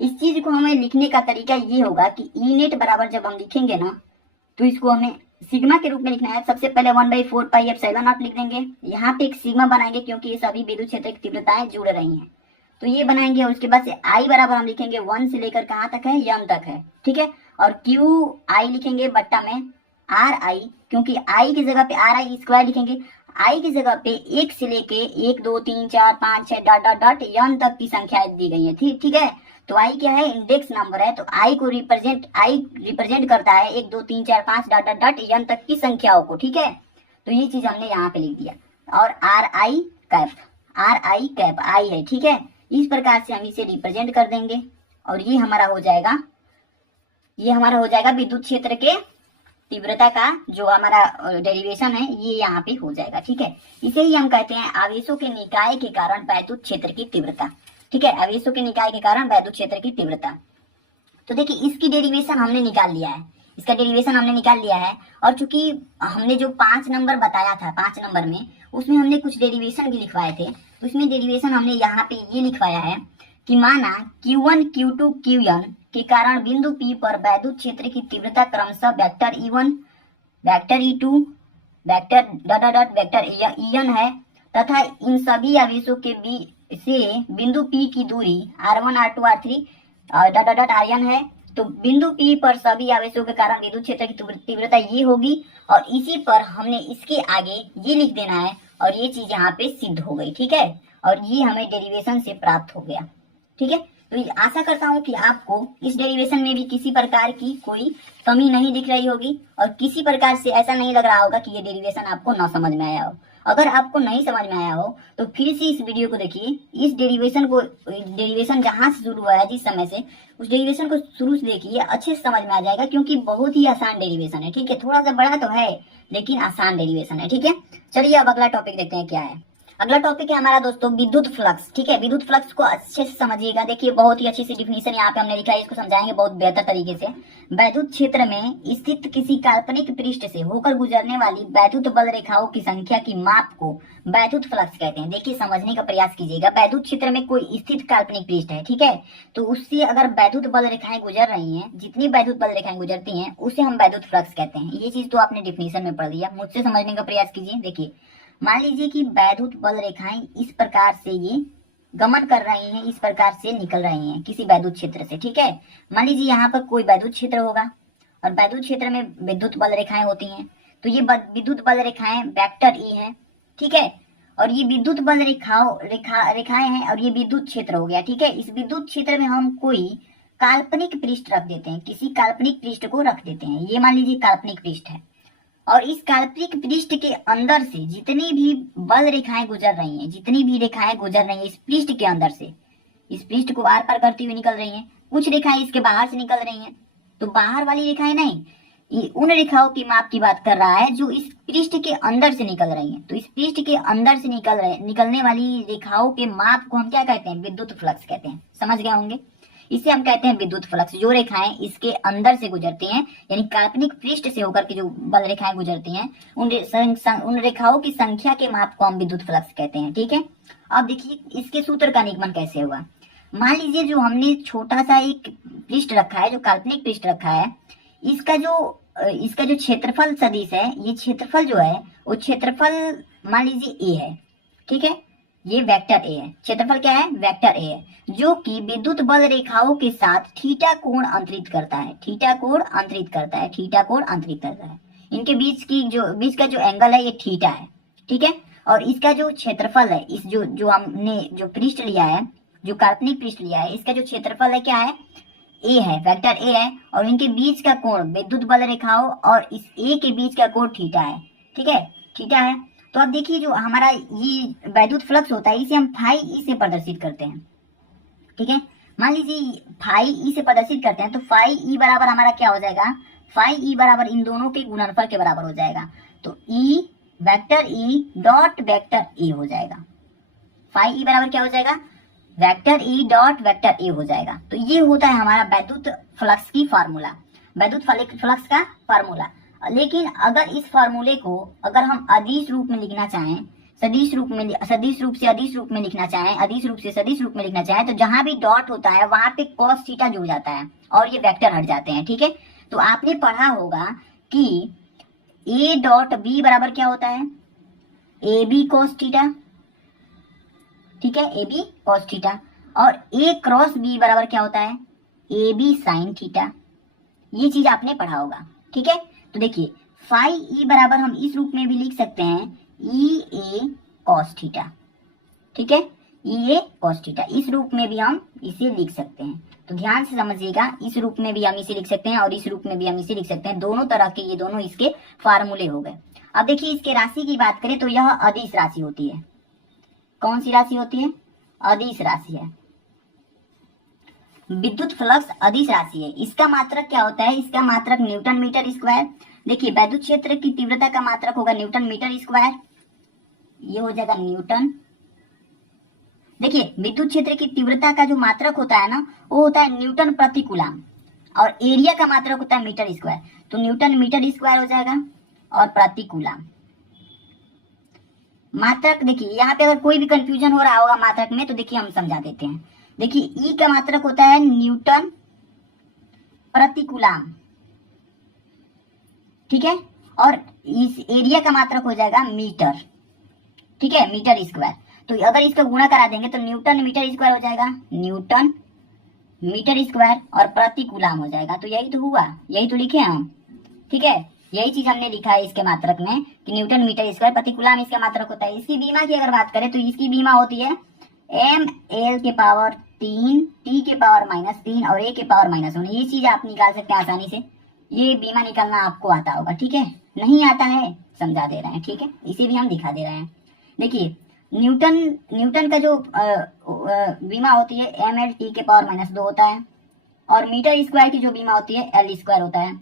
इस चीज को हमें लिखने का तरीका ये होगा कि ई नेट बराबर जब हम लिखेंगे ना तो इसको हमें सिग्मा के रूप में लिखना है। सबसे पहले 1/4 पाई एप्सिलॉन नॉट लिख देंगे, यहाँ पे एक सिग्मा बनाएंगे क्योंकि ये सभी विद्युत क्षेत्र की तीव्रताएं जुड़ रही हैं, तो ये बनाएंगे। और उसके बाद से आई बराबर हम लिखेंगे 1 से लेकर कहाँ तक है यन तक है। ठीक है, और क्यू आई लिखेंगे बट्टा में आर आई, क्योंकि आई की जगह पे आर आई स्क्वायर लिखेंगे। आई की जगह पे 1 से लेके 1 2 3 4 5 6 डॉट डॉट डॉट यन तक की संख्या दी गई है। ठीक है, तो आई क्या है इंडेक्स नंबर है, तो आई रिप्रेजेंट करता है 1 2 3 4 5 डॉट डॉट डॉट यन तक की संख्याओं को। ठीक है, तो ये चीज हमने यहाँ पे लिख दिया। और आर आई कैप आई है। ठीक है, इस प्रकार से हम इसे रिप्रेजेंट कर देंगे और ये हमारा हो जाएगा विद्युत क्षेत्र के तीव्रता का जो हमारा डेरिवेशन है ये यहाँ पे हो जाएगा। ठीक है, इसे ही हम कहते हैं आवेशों के निकाय के कारण वैद्युत क्षेत्र की तीव्रता। ठीक है, आवेशों के निकाय के कारण वैद्युत क्षेत्र की तीव्रता। तो देखिए इसकी डेरिवेशन हमने निकाल लिया है, और चूंकि हमने जो 5 नंबर बताया था 5 नंबर में उसमें हमने कुछ डेरिवेशन भी लिखवाए थे, तो उसमें डेरिवेशन हमने यहाँ पे ये लिखवाया है कि माना Q1 Q2 Qn के कारण बिंदु P पर वैद्युत क्षेत्र की तीव्रता क्रमशः vector E1 vector E2 vector dot dot dot vector En है, तथा इन सभी आवेशों के बीच से बिंदु P की दूरी R1 R2 R3 dot dot dot Rn है। तो बिंदु P पर सभी आवेशों के कारण विद्युत क्षेत्र की तीव्रता ये होगी, और इसी पर हमने इसके आगे ये लिख देना है और ये चीज यहाँ पे सिद्ध हो गई। ठीक है, और ये हमें डेरिवेशन से प्राप्त हो गया। ठीक है, तो आशा करता हूँ कि आपको इस डेरिवेशन में भी किसी प्रकार की कोई कमी नहीं दिख रही होगी और किसी प्रकार से ऐसा नहीं लग रहा होगा कि ये डेरिवेशन आपको ना समझ में आया हो। अगर आपको नहीं समझ में आया हो तो फिर से इस वीडियो को देखिए, इस डेरिवेशन जहां से शुरू हुआ है जिस समय से, उस डेरिवेशन को शुरू से देखिए, अच्छे से समझ में आ जाएगा क्योंकि बहुत ही आसान डेरिवेशन है। ठीक है, थोड़ा सा बड़ा तो है लेकिन आसान डेरिवेशन है। ठीक है, चलिए अब अगला टॉपिक देखते हैं क्या है। अगला टॉपिक है हमारा दोस्तों विद्युत फ्लक्स। ठीक है, विद्युत फ्लक्स को अच्छे से समझिएगा। देखिए बहुत ही अच्छी सी डिफिनीशन यहाँ पे हमने लिखा है, इसको समझाएंगे बहुत बेहतर तरीके से। वैद्युत क्षेत्र में स्थित किसी काल्पनिक पृष्ठ से होकर गुजरने वाली वैद्युत बल रेखाओं की संख्या की माप को वैद्युत फ्लक्स कहते हैं। देखिए समझने का प्रयास कीजिएगा। वैद्युत क्षेत्र में कोई स्थित काल्पनिक पृष्ठ है, ठीक है, तो उससे अगर वैद्युत बल रेखाएं गुजर रही हैं, जितनी वैद्युत बल रेखाएं गुजरती हैं उसे हम वैद्युत फ्लक्स कहते हैं। ये चीज तो आपने डिफिनीशन में पढ़ लिया, मुझसे समझने का प्रयास कीजिए। देखिए मान लीजिए कि वैद्युत बल रेखाएं इस प्रकार से ये गमन कर रही हैं, इस प्रकार से निकल रही हैं किसी वैद्युत क्षेत्र से। ठीक है, मान लीजिए यहाँ पर कोई वैद्युत क्षेत्र होगा और वैद्युत क्षेत्र में विद्युत बल रेखाएं होती हैं, तो ये विद्युत बल रेखाएं वेक्टर ई हैं। ठीक है, और ये विद्युत बल रेखाएं हैं और ये विद्युत क्षेत्र हो गया। ठीक है, इस विद्युत क्षेत्र में हम कोई काल्पनिक पृष्ठ रख देते हैं, किसी काल्पनिक पृष्ठ को रख देते हैं। ये मान लीजिए काल्पनिक पृष्ठ है और इस काल्पनिक पृष्ठ के अंदर से जितनी भी बल रेखाएं गुजर रही हैं, इस पृष्ठ के अंदर से, इस पृष्ठ को आर पार करती हुई निकल रही हैं। कुछ रेखाएं इसके बाहर से निकल रही हैं, तो बाहर वाली रेखाएं नहीं, ये उन रेखाओं की माप की बात कर रहा है जो इस पृष्ठ के अंदर से निकल रही हैं। तो इस पृष्ठ के अंदर से निकलने वाली रेखाओं के माप को हम क्या कहते हैं? विद्युत फ्लक्स कहते हैं। समझ गए होंगे। इसे हम कहते हैं विद्युत फ्लक्स। जो रेखाएं इसके अंदर से गुजरती हैं, यानी काल्पनिक पृष्ठ से होकर के जो बल रेखाएं गुजरती हैं, उन रेखाओं की संख्या के माप को हम विद्युत फ्लक्स कहते हैं। ठीक है, अब देखिए इसके सूत्र का निगमन कैसे हुआ। मान लीजिए जो हमने छोटा सा एक पृष्ठ रखा है, जो काल्पनिक पृष्ठ रखा है, इसका जो क्षेत्रफल सदिश है, ये क्षेत्रफल जो है वो क्षेत्रफल मान लीजिए ए है। ठीक है, ये वेक्टर ए है। क्षेत्रफल क्या है? वेक्टर ए है, जो कि विद्युत बल रेखाओं के साथ थीटा कोण अंतरित करता है। थीटा कोण अंतरित करता है, थीटा कोण अंतरित करता है। इनके बीच का जो एंगल है ये थीटा है। ठीक है, और इसका जो क्षेत्रफल है, इस जो हमने जो पृष्ठ लिया है, जो काल्पनिक पृष्ठ लिया है, इसका जो क्षेत्रफल है क्या है? ए है, वेक्टर ए है, और इनके बीच का कोण विद्युत बल रेखाओं और इस ए के बीच का कोण थीटा है। ठीक है, थीटा है। तो अब देखिए जो हमारा ये वैद्युत फ्लक्स होता है, इसे हम फाई ई से प्रदर्शित करते हैं। ठीक है, मान लीजिए फाई ई से प्रदर्शित करते हैं, तो फाई ई बराबर हमारा क्या हो जाएगा? फाई ई बराबर इन दोनों के गुणनफल के बराबर हो जाएगा। तो E vector E dot vector A हो जाएगा। फाई ई बराबर क्या हो जाएगा? Vector E dot vector A हो जाएगा। तो ये होता है हमारा वैद्युत फ्लक्स की फार्मूला, वैद्युत फ्लक्स का फार्मूला। लेकिन अगर इस फार्मूले को अगर हम अदिश रूप में लिखना चाहें, सदिश रूप से अदिश रूप में लिखना चाहें, अदिश रूप से सदिश रूप में लिखना चाहें, तो जहां भी डॉट होता है वहां पे cos थीटा जुड़ जाता है और ये वेक्टर हट जाते हैं। ठीक है, तो आपने पढ़ा होगा कि ए डॉट बी बराबर क्या होता है? A B cos theta. ठीक है, ए बी cos थीटा। और ए क्रॉस बी बराबर क्या होता है? A B sine theta. ये चीज आपने पढ़ा होगा। ठीक है, तो देखिए फाई ई बराबर हम इस रूप में भी लिख सकते हैं, ई ए कॉस थीटा। ठीक है, ई ए कॉस थीटा, इस रूप में भी हम इसे लिख सकते हैं। तो ध्यान से समझिएगा, इस रूप में भी हम इसे लिख सकते हैं और इस रूप में भी हम इसे लिख सकते हैं। दोनों तरह के ये दोनों इसके फार्मूले हो गए। अब देखिए इसके राशि की बात करें तो यह अदिश राशि होती है। कौन सी राशि होती है? अदिश राशि है। विद्युत फ्लक्स अदिश राशि है। इसका मात्रक क्या होता है? इसका मात्रक न्यूटन मीटर स्क्वायर। देखिए वैद्युत क्षेत्र की तीव्रता का मात्रक होगा न्यूटन मीटर स्क्वायर, ये हो जाएगा न्यूटन। देखिए विद्युत क्षेत्र की तीव्रता का जो मात्रक होता है ना, वो होता है न्यूटन प्रति कूलम, और एरिया का मात्रक होता है मीटर स्क्वायर। तो न्यूटन मीटर स्क्वायर हो जाएगा और प्रति कूलम। मात्रक देखिए यहाँ पे अगर कोई भी कंफ्यूजन हो रहा होगा मात्रक में, तो देखिए हम समझा देते हैं। देखिए ई का मात्रक होता है न्यूटन प्रति कूलम। ठीक है, और इस एरिया का मात्रक हो जाएगा मीटर। ठीक है, मीटर स्क्वायर। तो अगर इसका गुणा करा देंगे तो न्यूटन मीटर स्क्वायर हो जाएगा, न्यूटन मीटर स्क्वायर और प्रति कूलम हो जाएगा। तो यही तो हुआ, यही तो लिखे हम। ठीक है, यही चीज हमने लिखा है इसके मात्रक में कि न्यूटन मीटर स्क्वायर प्रति कूलम इसका मात्रक होता है। इसकी बीमा की अगर बात करें तो इसकी बीमा होती है एम एल के पावर 3 टी के पावर -3 और ए के पावर -1। ये चीज आप निकाल सकते हैं आसानी से, ये बीमा निकालना आपको आता होगा। ठीक है, नहीं आता है समझा दे रहे हैं। ठीक है, इसे भी हम दिखा दे रहे हैं। देखिए न्यूटन का जो बीमा होती है एम एल टी के पावर -2 होता है, और मीटर स्क्वायर की जो बीमा होती है एल स्क्वायर होता है,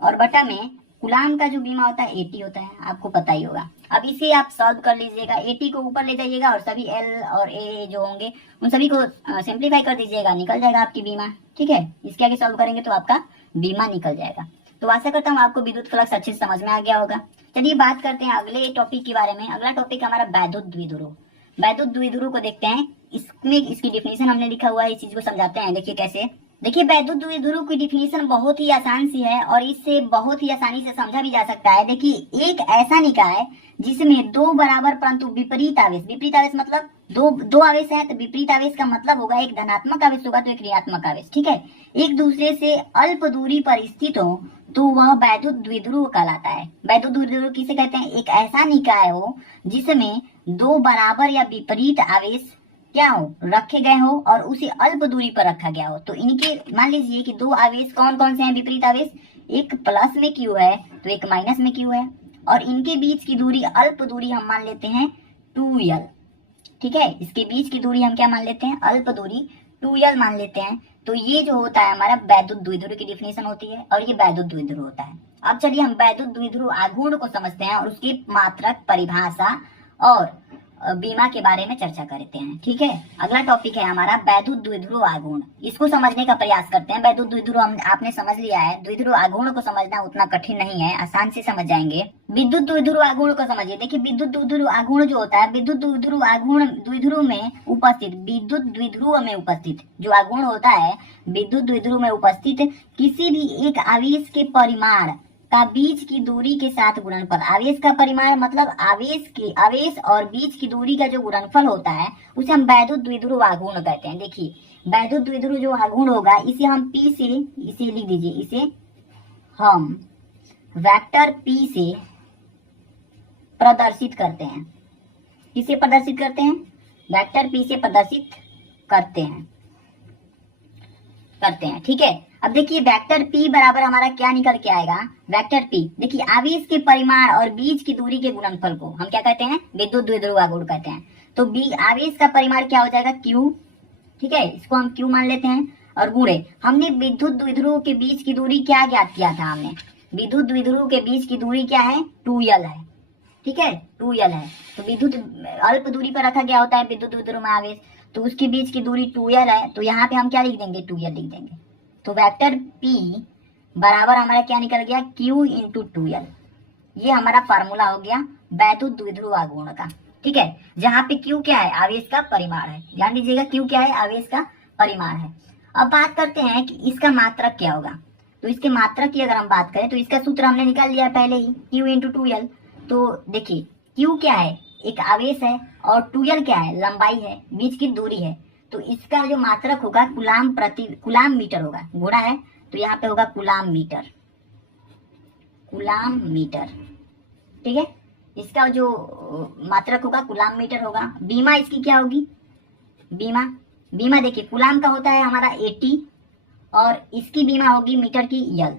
और बटा में कूलम का जो बीमा होता है 80 होता है, आपको पता ही होगा। अब इसे आप सॉल्व कर लीजिएगा, 80 को ऊपर ले जाइएगा और सभी एल और ए जो होंगे उन सभी को सिंप्लीफाई कर दीजिएगा, निकल जाएगा आपकी बीमा। ठीक है, इसके आगे सॉल्व करेंगे तो आपका बीमा निकल जाएगा। तो आशा करता हूँ आपको विद्युत फ्लक्स अच्छे से समझ में आ गया होगा। चलिए बात करते हैं अगले टॉपिक के बारे में। अगला टॉपिक हमारा वैद्युत द्विध्रुव। वैद्युत द्विध्रुव को देखते हैं, इसमें इसकी डिफिनीशन हमने लिखा हुआ है, इस चीज को समझाते हैं। देखिए कैसे। देखिए वैद्युत द्विध्रुव की डिफिनीशन बहुत ही आसान सी है और इससे बहुत ही आसानी से समझा भी जा सकता है। देखिए एक ऐसा निकाय जिसमें दो बराबर परंतु विपरीत आवेश, विपरीत आवेश मतलब दो आवेश है, तो विपरीत आवेश का मतलब होगा एक धनात्मक आवेश होगा तो एक ऋणात्मक आवेश। ठीक है, एक दूसरे से अल्प दूरी पर स्थित हो तो वह वैद्युत द्विध्रुव कहलाता है। वैद्युत द्विध्रुव किसे कहते हैं? एक ऐसा निकाय हो जिसमें दो बराबर या विपरीत आवेश क्या हो, रखे गए हो और उसे अल्प दूरी पर रखा गया हो। तो इनके मान लीजिए कि दो आवेश कौन कौन से हैं विपरीत आवेश? एक प्लस में क्यू है तो एक माइनस में क्यू है, और इनके बीच की दूरी अल्प दूरी हम मान लेते हैं 2l। ठीक है, इसके बीच की दूरी हम क्या मान लेते हैं? अल्प दूरी 2l मान लेते हैं। तो ये जो होता है हमारा वैद्युत द्विध्रुव की डिफिनेशन होती है और ये वैद्युत द्विध्रुव होता है। अब चलिए हम वैद्युत द्विध्रुव आघूर्ण को समझते हैं और उसकी मात्रक, परिभाषा और बीमा के बारे में चर्चा करते हैं। ठीक है, अगला टॉपिक है हमारा वैद्युत द्विध्रुव आघूर्ण। इसको समझने का प्रयास करते हैं। वैद्युत द्विध्रुव आपने समझ लिया है, द्विध्रुव आघूर्ण को समझना उतना कठिन नहीं है, आसान से समझ जाएंगे। विद्युत द्विध्रुव आघूर्ण को समझिए। देखिए विद्युत द्विध्रुव आघूर्ण जो होता है, विद्युत द्विध्रुव आघूर्ण द्विध्रुव में उपस्थित, विद्युत द्विध्रुव में उपस्थित जो आघूर्ण होता है, विद्युत द्विध्रुव में उपस्थित किसी भी एक आवेश के परिमाण का बीच की दूरी के साथ गुणनफल। आवेश का परिमाण मतलब आवेश और बीच की दूरी का जो गुणनफल होता है उसे हम वैद्युत द्विध्रुव आघूर्ण कहते हैं। देखिए वैद्युत द्विध्रुव जो आघूर्ण होगा इसे हम P से, इसे लिख दीजिए, इसे हम वेक्टर P से प्रदर्शित करते हैं। किसे प्रदर्शित करते हैं? वेक्टर P से प्रदर्शित करते हैं। ठीक है, अब देखिए वेक्टर P बराबर हमारा क्या निकल के आएगा? वेक्टर P देखिए आवेश के परिमाण और बीच की दूरी के गुणनफल को हम क्या कहते हैं? विद्युत द्विध्रुव आघूर्ण कहते हैं। तो आवेश का परिमाण क्या हो जाएगा? Q। ठीक है, इसको हम Q मान लेते हैं और गुणे हमने विद्युत द्विध्रुव के बीच की दूरी क्या ज्ञात किया था? हमने विद्युत द्विध्रुव के बीच की दूरी क्या है? 2L है। ठीक है, 2L है। तो विद्युत अल्प दूरी पर रखा गया होता है विद्युत द्विध्रुव में आवेश, तो उसके बीच की दूरी 2L है। तो यहाँ पे हम क्या लिख देंगे? 2L लिख देंगे। तो वेक्टर P बराबर हमारा क्या निकल गया? Q into 2L। ये हमारा फार्मूला हो गया वैद्युत द्विध्रुव आघूर्ण का। ठीक है, जहाँ पे Q क्या है? आवेश का परिमाण है। ध्यान दीजिएगा Q क्या है? आवेश का परिमाण है। अब बात करते हैं कि इसका मात्रक क्या होगा। तो इसके मात्रक की अगर हम बात करें तो इसका सूत्र हमने निकाल लिया पहले ही, Q इंटू 2L। तो देखिए Q क्या है? एक आवेश है और 2L क्या है? लंबाई है, बीच की दूरी है। तो इसका जो मात्रक होगा कूलाम मीटर होगा, गुणा है तो यहाँ पे होगा कूलाम मीटर। ठीक है, इसका जो मात्रक होगा कूलाम मीटर होगा। बीमा इसकी क्या होगी? बीमा देखिए कूलाम का होता है हमारा 80 और इसकी बीमा होगी मीटर की L,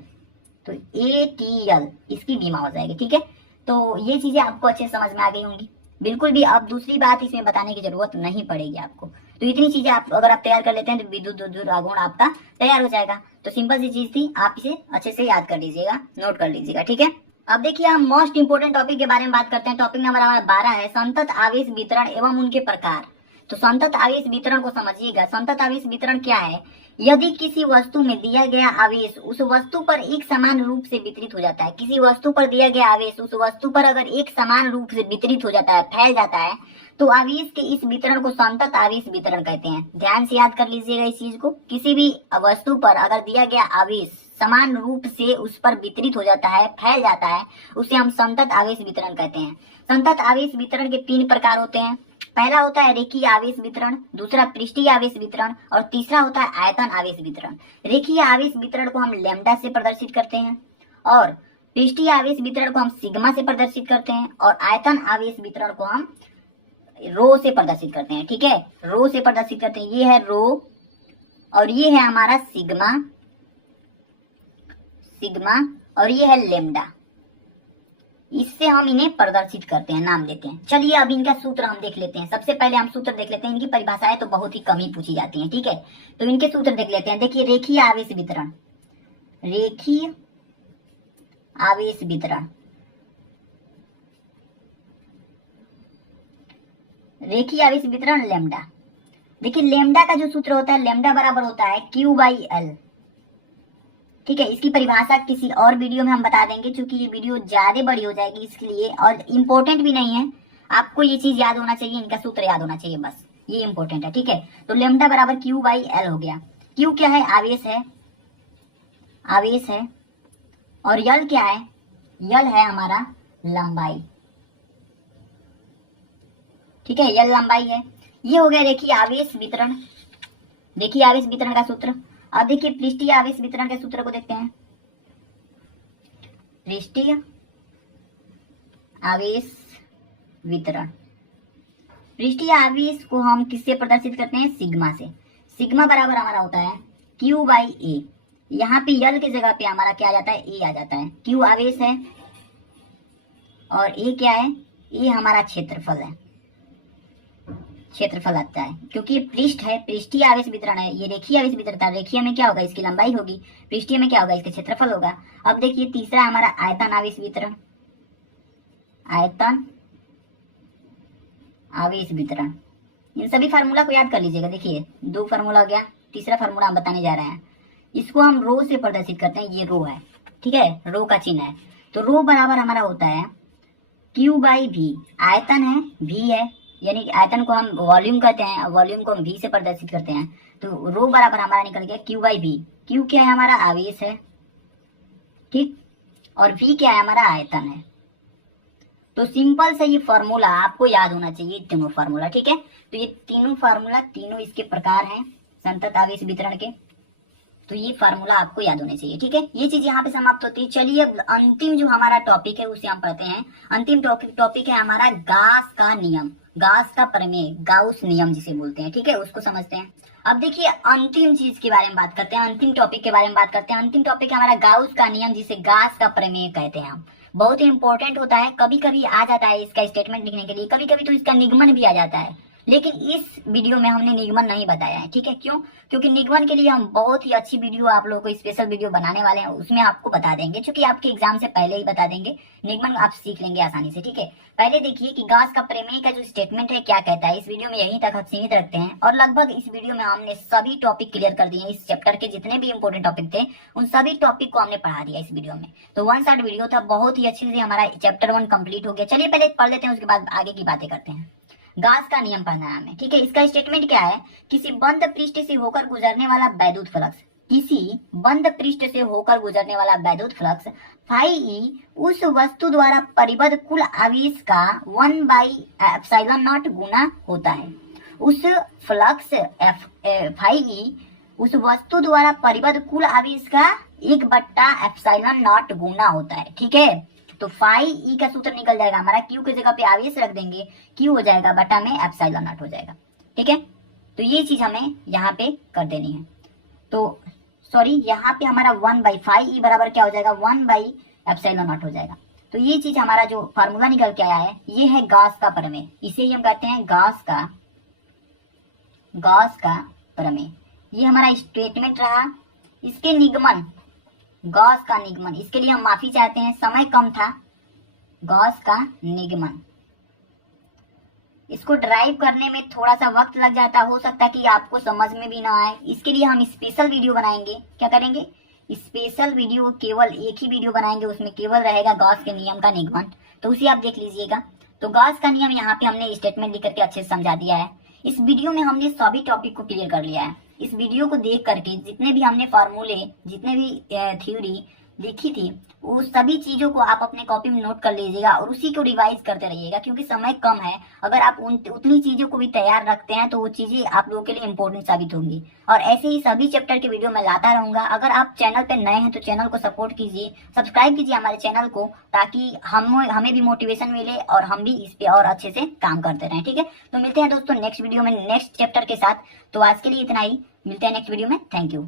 तो ATL इसकी बीमा हो जाएगी। ठीक है, तो ये चीजें आपको अच्छे समझ में आ गई होंगी। बिल्कुल भी अब दूसरी बात इसमें बताने की जरूरत नहीं पड़ेगी आपको। तो इतनी चीजें अगर आप तैयार कर लेते हैं तो विद्युत द्विध्रुव आघूर्ण आपका तैयार हो जाएगा। तो सिंपल सी चीज थी, आप इसे अच्छे से याद कर लीजिएगा, नोट कर लीजिएगा। ठीक है, अब देखिए हम मोस्ट इंपोर्टेंट टॉपिक के बारे में बात करते हैं। टॉपिक नंबर हमारा 12 है संतत आवेश वितरण एवं उनके प्रकार। तो संतत आवेश वितरण को समझिएगा। संतत आवेश वितरण क्या है? यदि किसी वस्तु में दिया गया आवेश उस वस्तु पर एक समान रूप से वितरित हो जाता है, किसी वस्तु पर दिया गया आवेश उस वस्तु पर अगर एक समान रूप से वितरित हो जाता है, फैल जाता है, तो आवेश के इस वितरण को संतत आवेश वितरण कहते हैं। ध्यान से याद कर लीजिएगा इस चीज को। किसी भी वस्तु पर अगर दिया गया आवेश समान रूप से उस पर वितरित हो जाता है, फैल जाता है, उसे हम संतत आवेश वितरण कहते हैं। संतत आवेश वितरण के 3 प्रकार होते हैं। पहला होता है रेखीय आवेश वितरण, दूसरा पृष्ठीय आवेश वितरण और तीसरा होता है आयतन आवेश वितरण। रेखीय आवेश वितरण को हम लैम्डा से प्रदर्शित करते हैं और पृष्ठीय आवेश वितरण को हम सिग्मा से प्रदर्शित करते हैं और आयतन आवेश वितरण को हम रो से प्रदर्शित करते हैं। ठीक है, रो से प्रदर्शित करते हैं। ये है रो और ये है हमारा सिग्मा और ये है लैम्डा। इससे हम इन्हें प्रदर्शित करते हैं, नाम देते हैं। चलिए अब इनका सूत्र हम देख लेते हैं। सबसे पहले हम सूत्र देख लेते हैं। इनकी परिभाषाएं तो बहुत ही कम ही पूछी जाती हैं। ठीक है, तो इनके सूत्र देख लेते हैं। देखिए रेखीय आवेश वितरण, लैम्डा। देखिए लैम्डा का जो सूत्र होता है, लैम्डा बराबर होता है Q/L। ठीक है, इसकी परिभाषा किसी और वीडियो में हम बता देंगे, क्योंकि ये वीडियो ज्यादा बड़ी हो जाएगी इसलिए, और इम्पोर्टेंट भी नहीं है। आपको ये चीज याद होना चाहिए, इनका सूत्र याद होना चाहिए, बस ये इम्पोर्टेंट है। ठीक है, तो लैम्डा बराबर Q/L हो गया। Q क्या है? आवेश है और L क्या है? L है हमारा लंबाई। ठीक है, L लंबाई है। ये हो गया रेखीय आवेश वितरण का सूत्र। अब देखिए पृष्ठीय आवेश वितरण के सूत्र को देखते हैं। पृष्ठीय आवेश आवेश को हम किससे प्रदर्शित करते हैं? सिग्मा से। सिग्मा बराबर हमारा होता है Q/A। यहाँ पे L की जगह पे हमारा क्या आ जाता है? A आ जाता है। Q आवेश है और A क्या है? A हमारा क्षेत्रफल आता है, क्योंकि पृष्ठ है, पृष्ठीय आवेश वितरण है। ये रेखीय आवेश वितरण था। रेखीय में क्या होगा? इसकी लंबाई होगी। पृष्ठीय में क्या होगा? इसका क्षेत्रफल होगा। अब देखिए तीसरा हमारा आयतन आवेश वितरण। आवेश वितरण। इन सभी फार्मूला को याद कर लीजिएगा। देखिए 2 फार्मूला हो गया, तीसरा फार्मूला हम बताने जा रहे हैं। इसको हम रो से प्रदर्शित करते हैं, ये रो है, ठीक है, रो का चिन्ह है। तो रो बराबर हमारा होता है Q बाई V। आयतन है, V है, यानी कि आयतन को हम वॉल्यूम कहते हैं, वॉल्यूम को हम V से प्रदर्शित करते हैं। तो रो बराबर हमारा निकल गया Q बाई V। Q क्या है, हमारा आवेश है, ठीक, और V क्या है, हमारा आयतन है। तो सिंपल से ये फॉर्मूला आपको याद होना चाहिए, तीनों फार्मूला, ठीक है। तो ये तीनों फार्मूला, तीनों इसके प्रकार हैं संतत आवेश वितरण के। तो ये फार्मूला आपको याद होने चाहिए, ठीक है। ये चीज यहाँ पे समाप्त होती है। चलिए अब अंतिम जो हमारा टॉपिक है उसे हम पढ़ते हैं। अंतिम टॉपिक है हमारा गास का नियम, गास का प्रमेय, गाउस नियम जिसे बोलते हैं, ठीक है, उसको समझते हैं। अब देखिए अंतिम चीज के बारे में बात करते हैं, अंतिम टॉपिक के बारे में बात करते हैं। अंतिम टॉपिक है हमारा गाउस का नियम, जिसे गास का प्रमेय कहते हैं हम। बहुत ही इंपॉर्टेंट होता है, कभी कभी आ जाता है इसका स्टेटमेंट लिखने के लिए, कभी कभी तो इसका निगमन भी आ जाता है, लेकिन इस वीडियो में हमने निगमन नहीं बताया है, ठीक है। क्यों? क्योंकि निगमन के लिए हम बहुत ही अच्छी वीडियो आप लोगों को स्पेशल वीडियो बनाने वाले हैं, उसमें आपको बता देंगे, क्योंकि आपके एग्जाम से पहले ही बता देंगे। निगमन आप सीख लेंगे आसानी से, ठीक है। पहले देखिए कि गास का प्रमेय का जो स्टेटमेंट है क्या कहता है। इस वीडियो में यहीं तक हम सीमित रखते हैं, और लगभग इस वीडियो में हमने सभी टॉपिक क्लियर कर दिए हैं। इस चैप्टर के जितने भी इंपॉर्टेंट टॉपिक थे उन सभी टॉपिक को हमने पढ़ा दिया इस वीडियो में। तो 1 शॉट वीडियो था, बहुत ही अच्छी से हमारा चैप्टर 1 कंप्लीट हो गया। चलिए पहले पढ़ लेते हैं, उसके बाद आगे की बातें करते हैं। गास का नियम पढ़ना है हमें, ठीक है। इसका स्टेटमेंट क्या है, किसी बंद पृष्ठ से होकर गुजरने वाला वैद्युत फ्लक्स, किसी बंद पृष्ठ से होकर गुजरने वाला वैद्युत फ्लक्स फाई ई उस वस्तु द्वारा परिबद्ध कुल आवेश का 1/ε0 गुना होता है। उस फ्लक्स फाई ई उस वस्तु द्वारा परिबद्ध कुल आवेश का 1/ε0 गुना होता है, ठीक है। तो फाई ई का सूत्र निकल जाएगा हमारा, क्यू की जगह पे आवेश रख देंगे, क्यू हो जाएगा बटा में ε0 हो जाएगा, ठीक है। तो ये चीज हमें यहाँ पे कर देनी है। तो सॉरी, यहाँ पे हमारा 1/फाई ई बराबर क्या हो जाएगा, 1/ε0 हो जाएगा। तो ये चीज हमारा जो फार्मूला निकल के आया है, ये है गास का प्रमेय। इसे ही हम कहते हैं गास का प्रमेय। ये हमारा स्टेटमेंट रहा। इसके निगमन, गॉस का निगमन, इसके लिए हम माफी चाहते हैं, समय कम था। गॉस का निगमन, इसको ड्राइव करने में थोड़ा सा वक्त लग जाता, हो सकता है कि आपको समझ में भी ना आए। इसके लिए हम स्पेशल वीडियो बनाएंगे। क्या करेंगे, स्पेशल वीडियो, केवल एक ही वीडियो बनाएंगे, उसमें केवल रहेगा गॉस के नियम का निगमन, तो उसे आप देख लीजिएगा। तो गॉस का नियम यहाँ पे हमने स्टेटमेंट लिख करके अच्छे से समझा दिया है। इस वीडियो में हमने सभी टॉपिक को क्लियर कर लिया है। इस वीडियो को देख करके जितने भी हमने फार्मूले, जितने भी थ्योरी लिखी थी, वो सभी चीजों को आप अपने कॉपी में नोट कर लीजिएगा और उसी को रिवाइज करते रहिएगा, क्योंकि समय कम है। अगर आप उतनी चीजों को भी तैयार रखते हैं तो वो चीजें आप लोगों के लिए इंपॉर्टेंट साबित होंगी। और ऐसे ही सभी चैप्टर के वीडियो मैं लाता रहूंगा। अगर आप चैनल पे नए हैं तो चैनल को सपोर्ट कीजिए, सब्सक्राइब कीजिए हमारे चैनल को, ताकि हमें भी मोटिवेशन मिले और हम भी इस पे और अच्छे से काम करते रहें, ठीक है। तो मिलते हैं दोस्तों नेक्स्ट वीडियो में नेक्स्ट चैप्टर के साथ। तो आज के लिए इतना ही, मिलते हैं नेक्स्ट वीडियो में। Thank you.